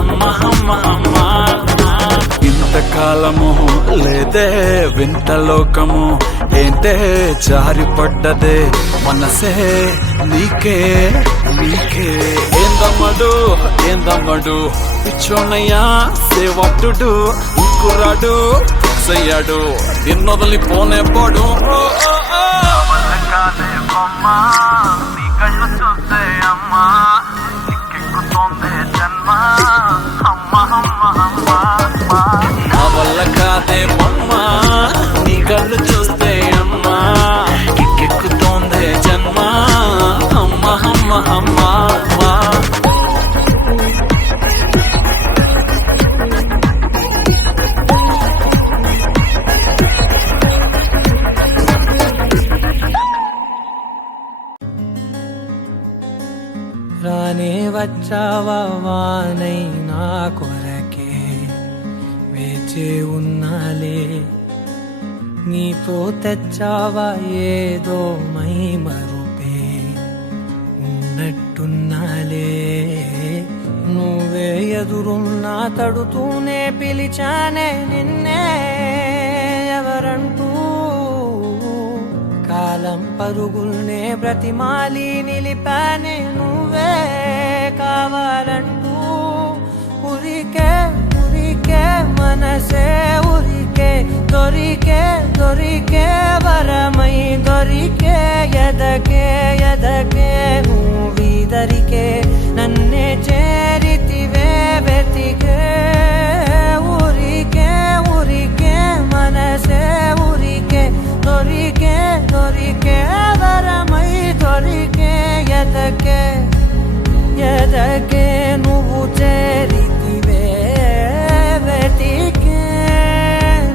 అమ్మ అమ్మ అమ్మ ఇంతకాలము లేదే వింత లోకము ఏంటే జారిపడ్డదే మనసే నీకే నీకే ఏందమ్మడు పిచ్చోనయ్యా సేవట్టుడు ఇంకురాడు సయ్యాడు నిన్నొదలిపోనే పోడు నా వల్ల కాదే బొమ్మ నీ కళ్ళు చూస్తే అమ్మా కిక్కెక్కుతోందే జన్మ అమ్మ అమ్మ అమ్మ రానే వచ్చావా వానై నా కొరకే వేచే ఉన్నాలే నీతో తెచ్చావా ఏదో మై మరుపే ఉన్నట్టున్నాలే నువ్వే ఎదురున్నా తడుతూనే పిలిచానే నిన్నే ఎవరంటూ కాలం పరుగుల్నే బ్రతిమాలి నిలిపానే నువ్వే కావాలంటూ ఉరికే ఉరికే మనసే ఉరికే దొరికే వరమై దొరికే ఎదకే నువ్విదరికే నన్నే చేరితివే వెతికే ఉరికే మనసే ఉరికే దొరికే వరమై దొరికే ఎదకే నువ్వు చేరితివే వెతికే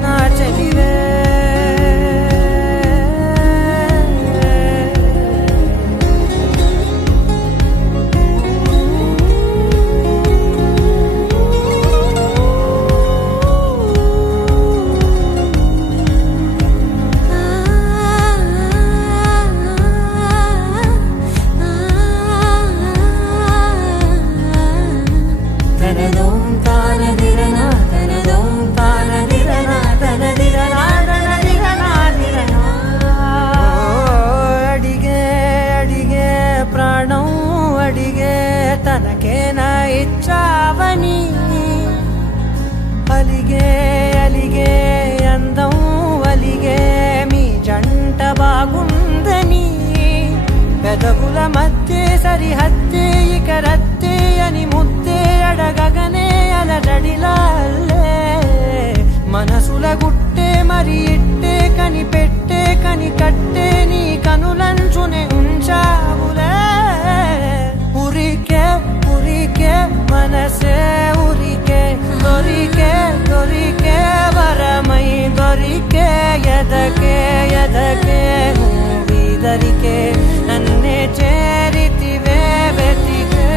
నా చెలివే తనకేనా ఇచ్చావని అలిగే అందం అలిగే మీ జంట బాగుందని పెదవుల మధ్య సరిహద్దే ఇక రద్దే అని ముద్దే అడగగనే అలజడిలాల్లే మనసుల గుట్టే మరి ఇట్టే కనిపెట్టే కని కట్టే నీ కనులంచునే ఉంచావులే ఉరికే మనసే ఉరికే దొరికే వరమై దొరికే ఎదకే నువ్విదరికే నన్నే చేరితివే వెతికే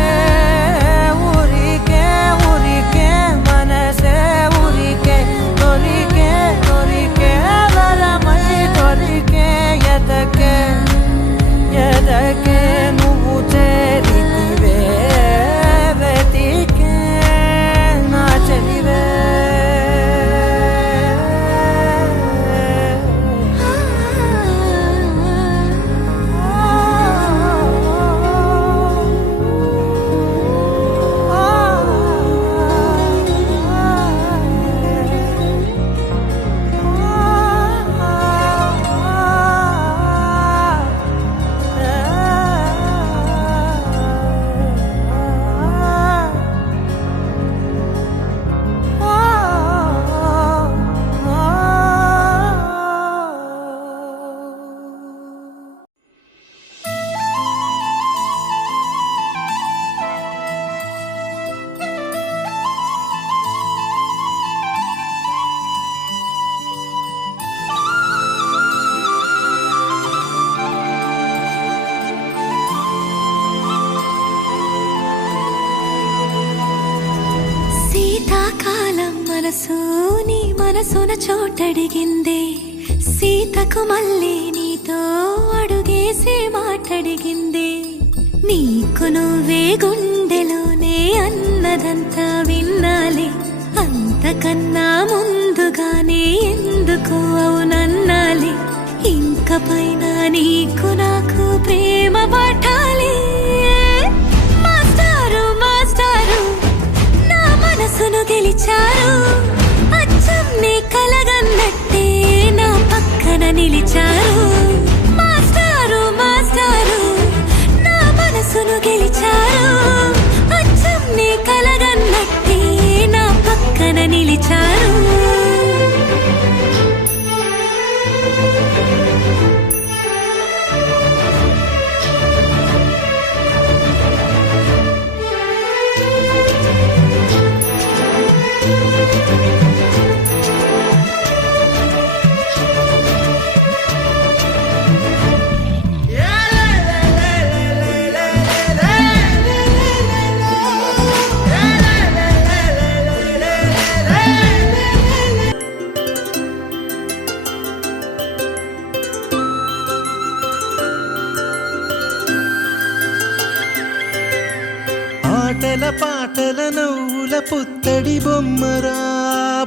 ఉరికే మనసే ఉరికే దొరికే వరమై దొరికే ఎదకే నువ్వు చేరితివే వెతికే నా చెలివే మనసున చోటడిగిందే సీతకు మళ్ళీ నీతో అడుగేసి మాటడిగిందే నీకు నువ్వే గుండెలోనే అన్నదంతా విన్నాలే అంతకన్నా ముందుగానే ఎందుకు అవునన్నాలే ఇంక పైన నీకు నాకు ప్రేమ పట్టాలి మాస్టారు మాస్టారు నా మనసును గెలిచారు అచ్చం నీ కలగన్నట్టే నా పక్కన నిలిచారు మాస్టారు మాస్టారు నా మనసును గెలిచారు అచ్చం నీ కలగన్నట్టే నా పక్కన నిలిచారు ఆటల పాటల నవ్వుల పుత్తడి బొమ్మరా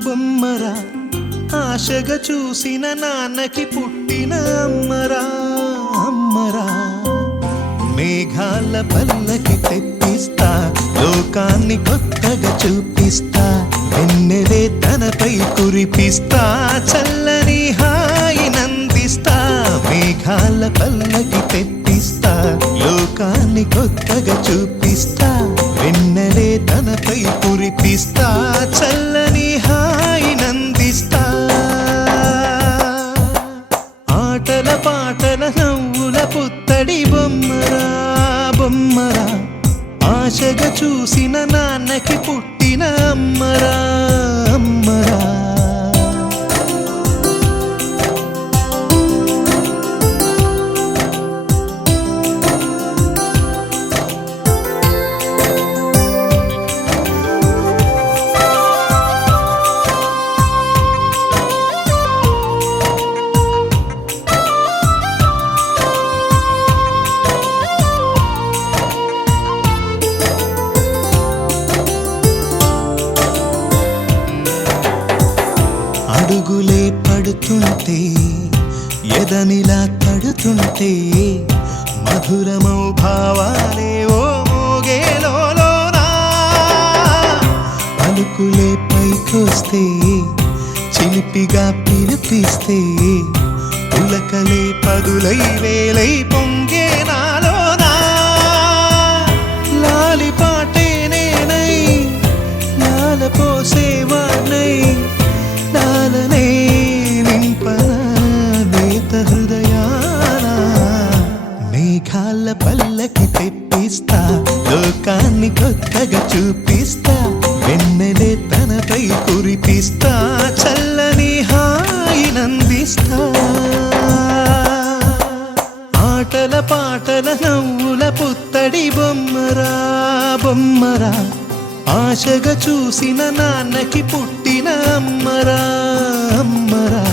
బొమ్మరా ఆశగా చూసిన నాన్నకి పుట్టిన అమ్మరా అమ్మరా మేఘాల పల్లకి తెప్పిస్తా లోకాన్ని కొత్తగా చూపిస్తా వెన్నెలే తనపై కురిపిస్తా చల్లని హాయి నందిస్తా మేఘాల పల్లకి తెప్పిస్తా లోకాన్ని కొత్తగా చూపిస్తా వెన్నెలే తనపై కురిపిస్తా చల్లని హాయి నందిస్తా ఆటల పాటల నవ్వుల పుత్తడి బొమ్మరా బొమ్మరా ఆశగా చూసిన నాన్నకి పుట్టిన అమ్మరా అమ్మరా అడుగులే పడుతుంటే ఎదనిలా తడుతుంటే మధురమౌ భావాలే ఓ మోగేలోనా పలుకులే పైకొస్తే చిలిపిగా పిలిపిస్తే పులకలే పదులై వేలై పొంగే నాలోనా లాలి పాటే నేనై లాల పోసేవాణ్ణై లాలనే నింపనా నేత హృదయాన మేఘాల పల్లకి తెప్పిస్తా లోకాన్ని కొత్తగా చూపిస్తా వెన్నెలే తనపై కురిపిస్తా చల్లని హాయి నందిస్తా ఆటల పాటల నవ్వుల పుత్తడి బొమ్మరా బొమ్మరా ఆశగా చూసిన నాన్నకి పుట్టిన అమ్మరా అమ్మరా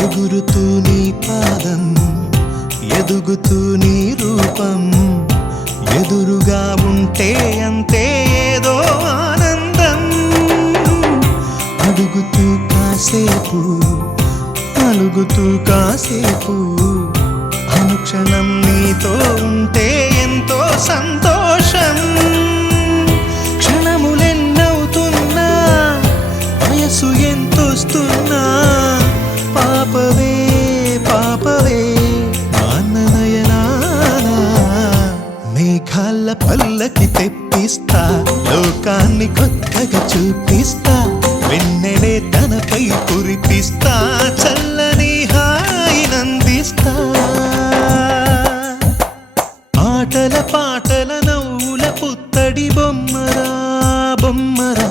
ఎగురుతూ నీ పాదం ఎదుగుతూ నీ రూపం ఎదురుగా ఉంటే అంతే ఏదో ఆనందం అడుగుతూ కాసేపు అలుగుతూ కాసేపు అనుక్షణం నీతో ఉంటే ఎంతో సంతోషం క్షణములెన్నవుతున్నా వయసు ఎంతొస్తున్నా పాపవే పాపవే నాన్ననయనానా మేఘాల పల్లకి తెప్పిస్తా లోకాన్ని కొత్తగా చూపిస్తా వెన్నెలే తనపై కురిపిస్తా చల్లని హాయినందిస్తా ఆటల పాటల నవ్వుల పుత్తడి బొమ్మరా బొమ్మరా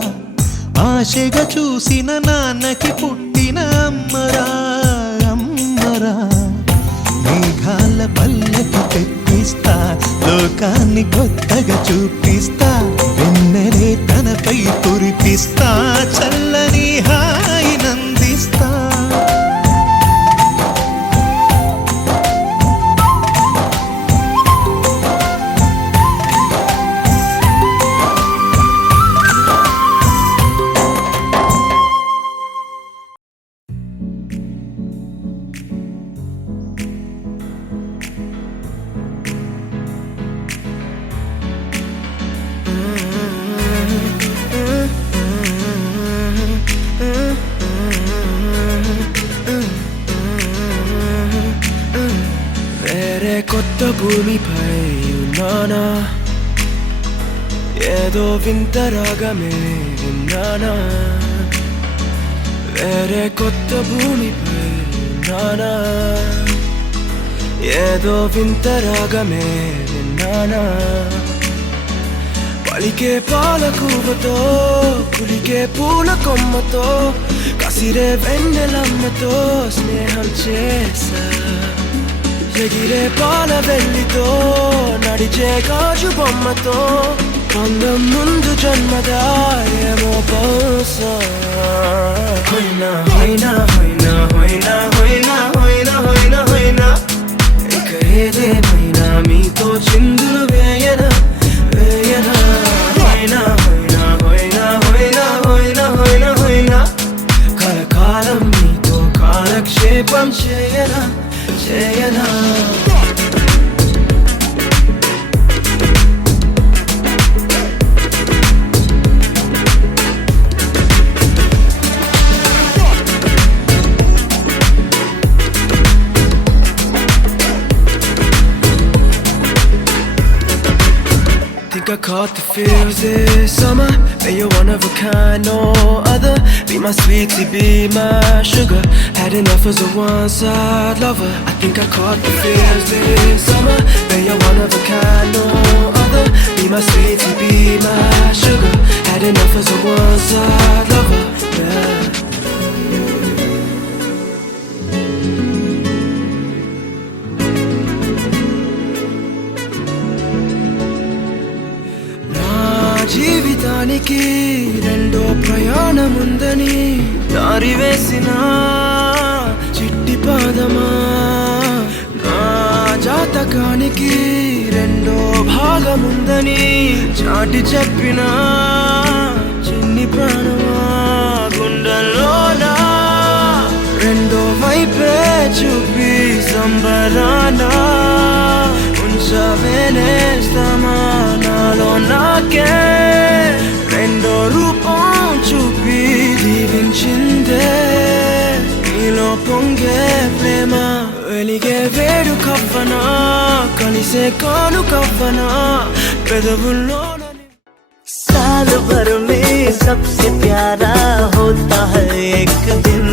ఆశగా చూసిన నాన్నకి పుట్టిన అమ్మరా అమ్మరా మేఘాల పల్లకి తెప్పిస్తా లోకాన్ని కొత్తగా చూపిస్తా వెన్నెలే తనపై కురిపిస్తా చల్లని హాయినందిస్తా వేరే కొత్త భూమిపై ఉన్నానా ఏదో వింత రాగమే విన్నానా వేరే కొత్త భూమిపై ఉన్నానా ఏదో వింత రాగమే విన్నానా పలికే పాలకూవతో కులికే పూల కొమ్మతో కసిరే వెన్నెలమ్మతో స్నేహం చేసా ఎగిరే పాల వెల్లితో నడిచే గాజు బొమ్మతో అందం ముందు జన్మదా ఏమో బహుశా హోయినా హోయినా హోయినా హోయినా హోయినా హోయినా హోయినా హోయినా ఇక ఏదేమైనా మీతో చిందులు వేయనా వేయనా హోయినా హోయినా హోయినా హోయినా హోయినా హోయినా హోయినా కలకాలం మీతో కాలక్షేపం చేయనా చేయనా Think I caught the feels this summer. Bet you're one of a kind, no other. Be my sweetie, be my sugar. Had enough as a one-side lover. I think I caught the feels this summer. Bet you're one of a kind, no other. Be my sweetie, be my sugar. Had enough as a one-side lover. Yeah. జీవితానికి రెండో ప్రయాణముందని దారి వేసిన చిట్టి పాదమా నా జాతకానికి రెండో భాగముందని చాటి చెప్పిన చిన్ని ప్రాణమా గుండెల్లోనా రెండో వైపే చూపి సంబరానా ఉంచవేనేస్తామా నాలో నాకే రెండో రూపం చూపి దీవించిందే నీలో పొంగే ప్రేమ వెలిగే వేడు కవ్వనా కలిసే కాను కవ్వనా పెదవుల్లో साल भर में सबसे प्यारा होता है एक दिन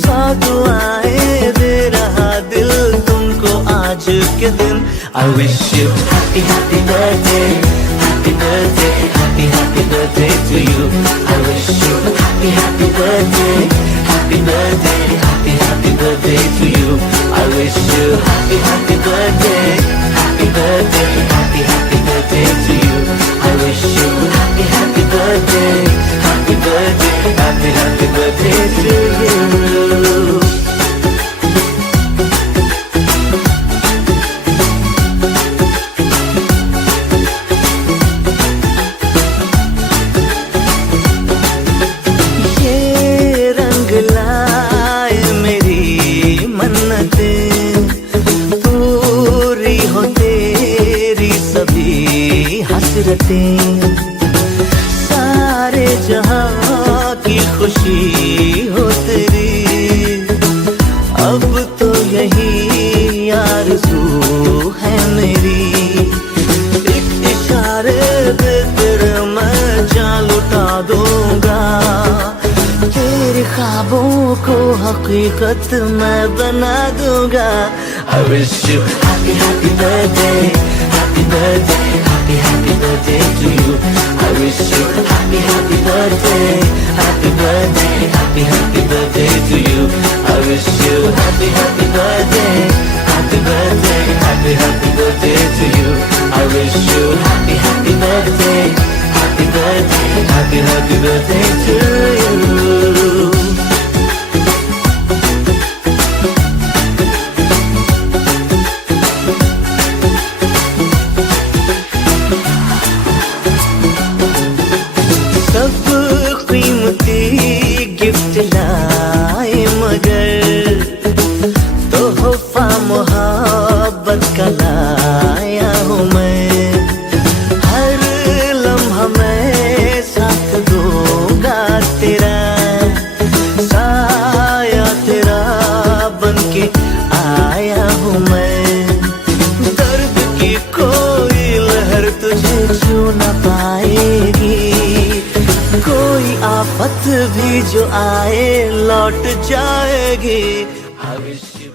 सौ दुआएं दे रहा दिल तुमको आज के दिन I wish you happy happy birthday happy birthday happy happy birthday to you I wish you happy happy birthday happy birthday happy happy birthday to you I wish you happy happy birthday happy birthday happy happy birthday to you I wish you happy happy birthday happy birthday happy happy birthday to you ये रंग ला खत मैं बना दूंगा I wish you happy happy birthday, happy birthday, happy happy birthday to you. I wish you happy happy birthday, happy birthday, happy happy birthday to you. I wish you happy happy birthday, happy birthday, happy happy birthday to you. I wish you happy happy birthday, happy birthday, happy happy birthday to you. सब कीमती gift लाए मगर तोहफा मोहब्बत का लाया हूँ मैं हर लम्हा मैं साथ दूंगा तेरा साया तेरा बन के आया हूँ मैं दर्द की कोई लहर तुझे छू न पाएगी कोई आफत भी जो आए लौट जाएगी I wish you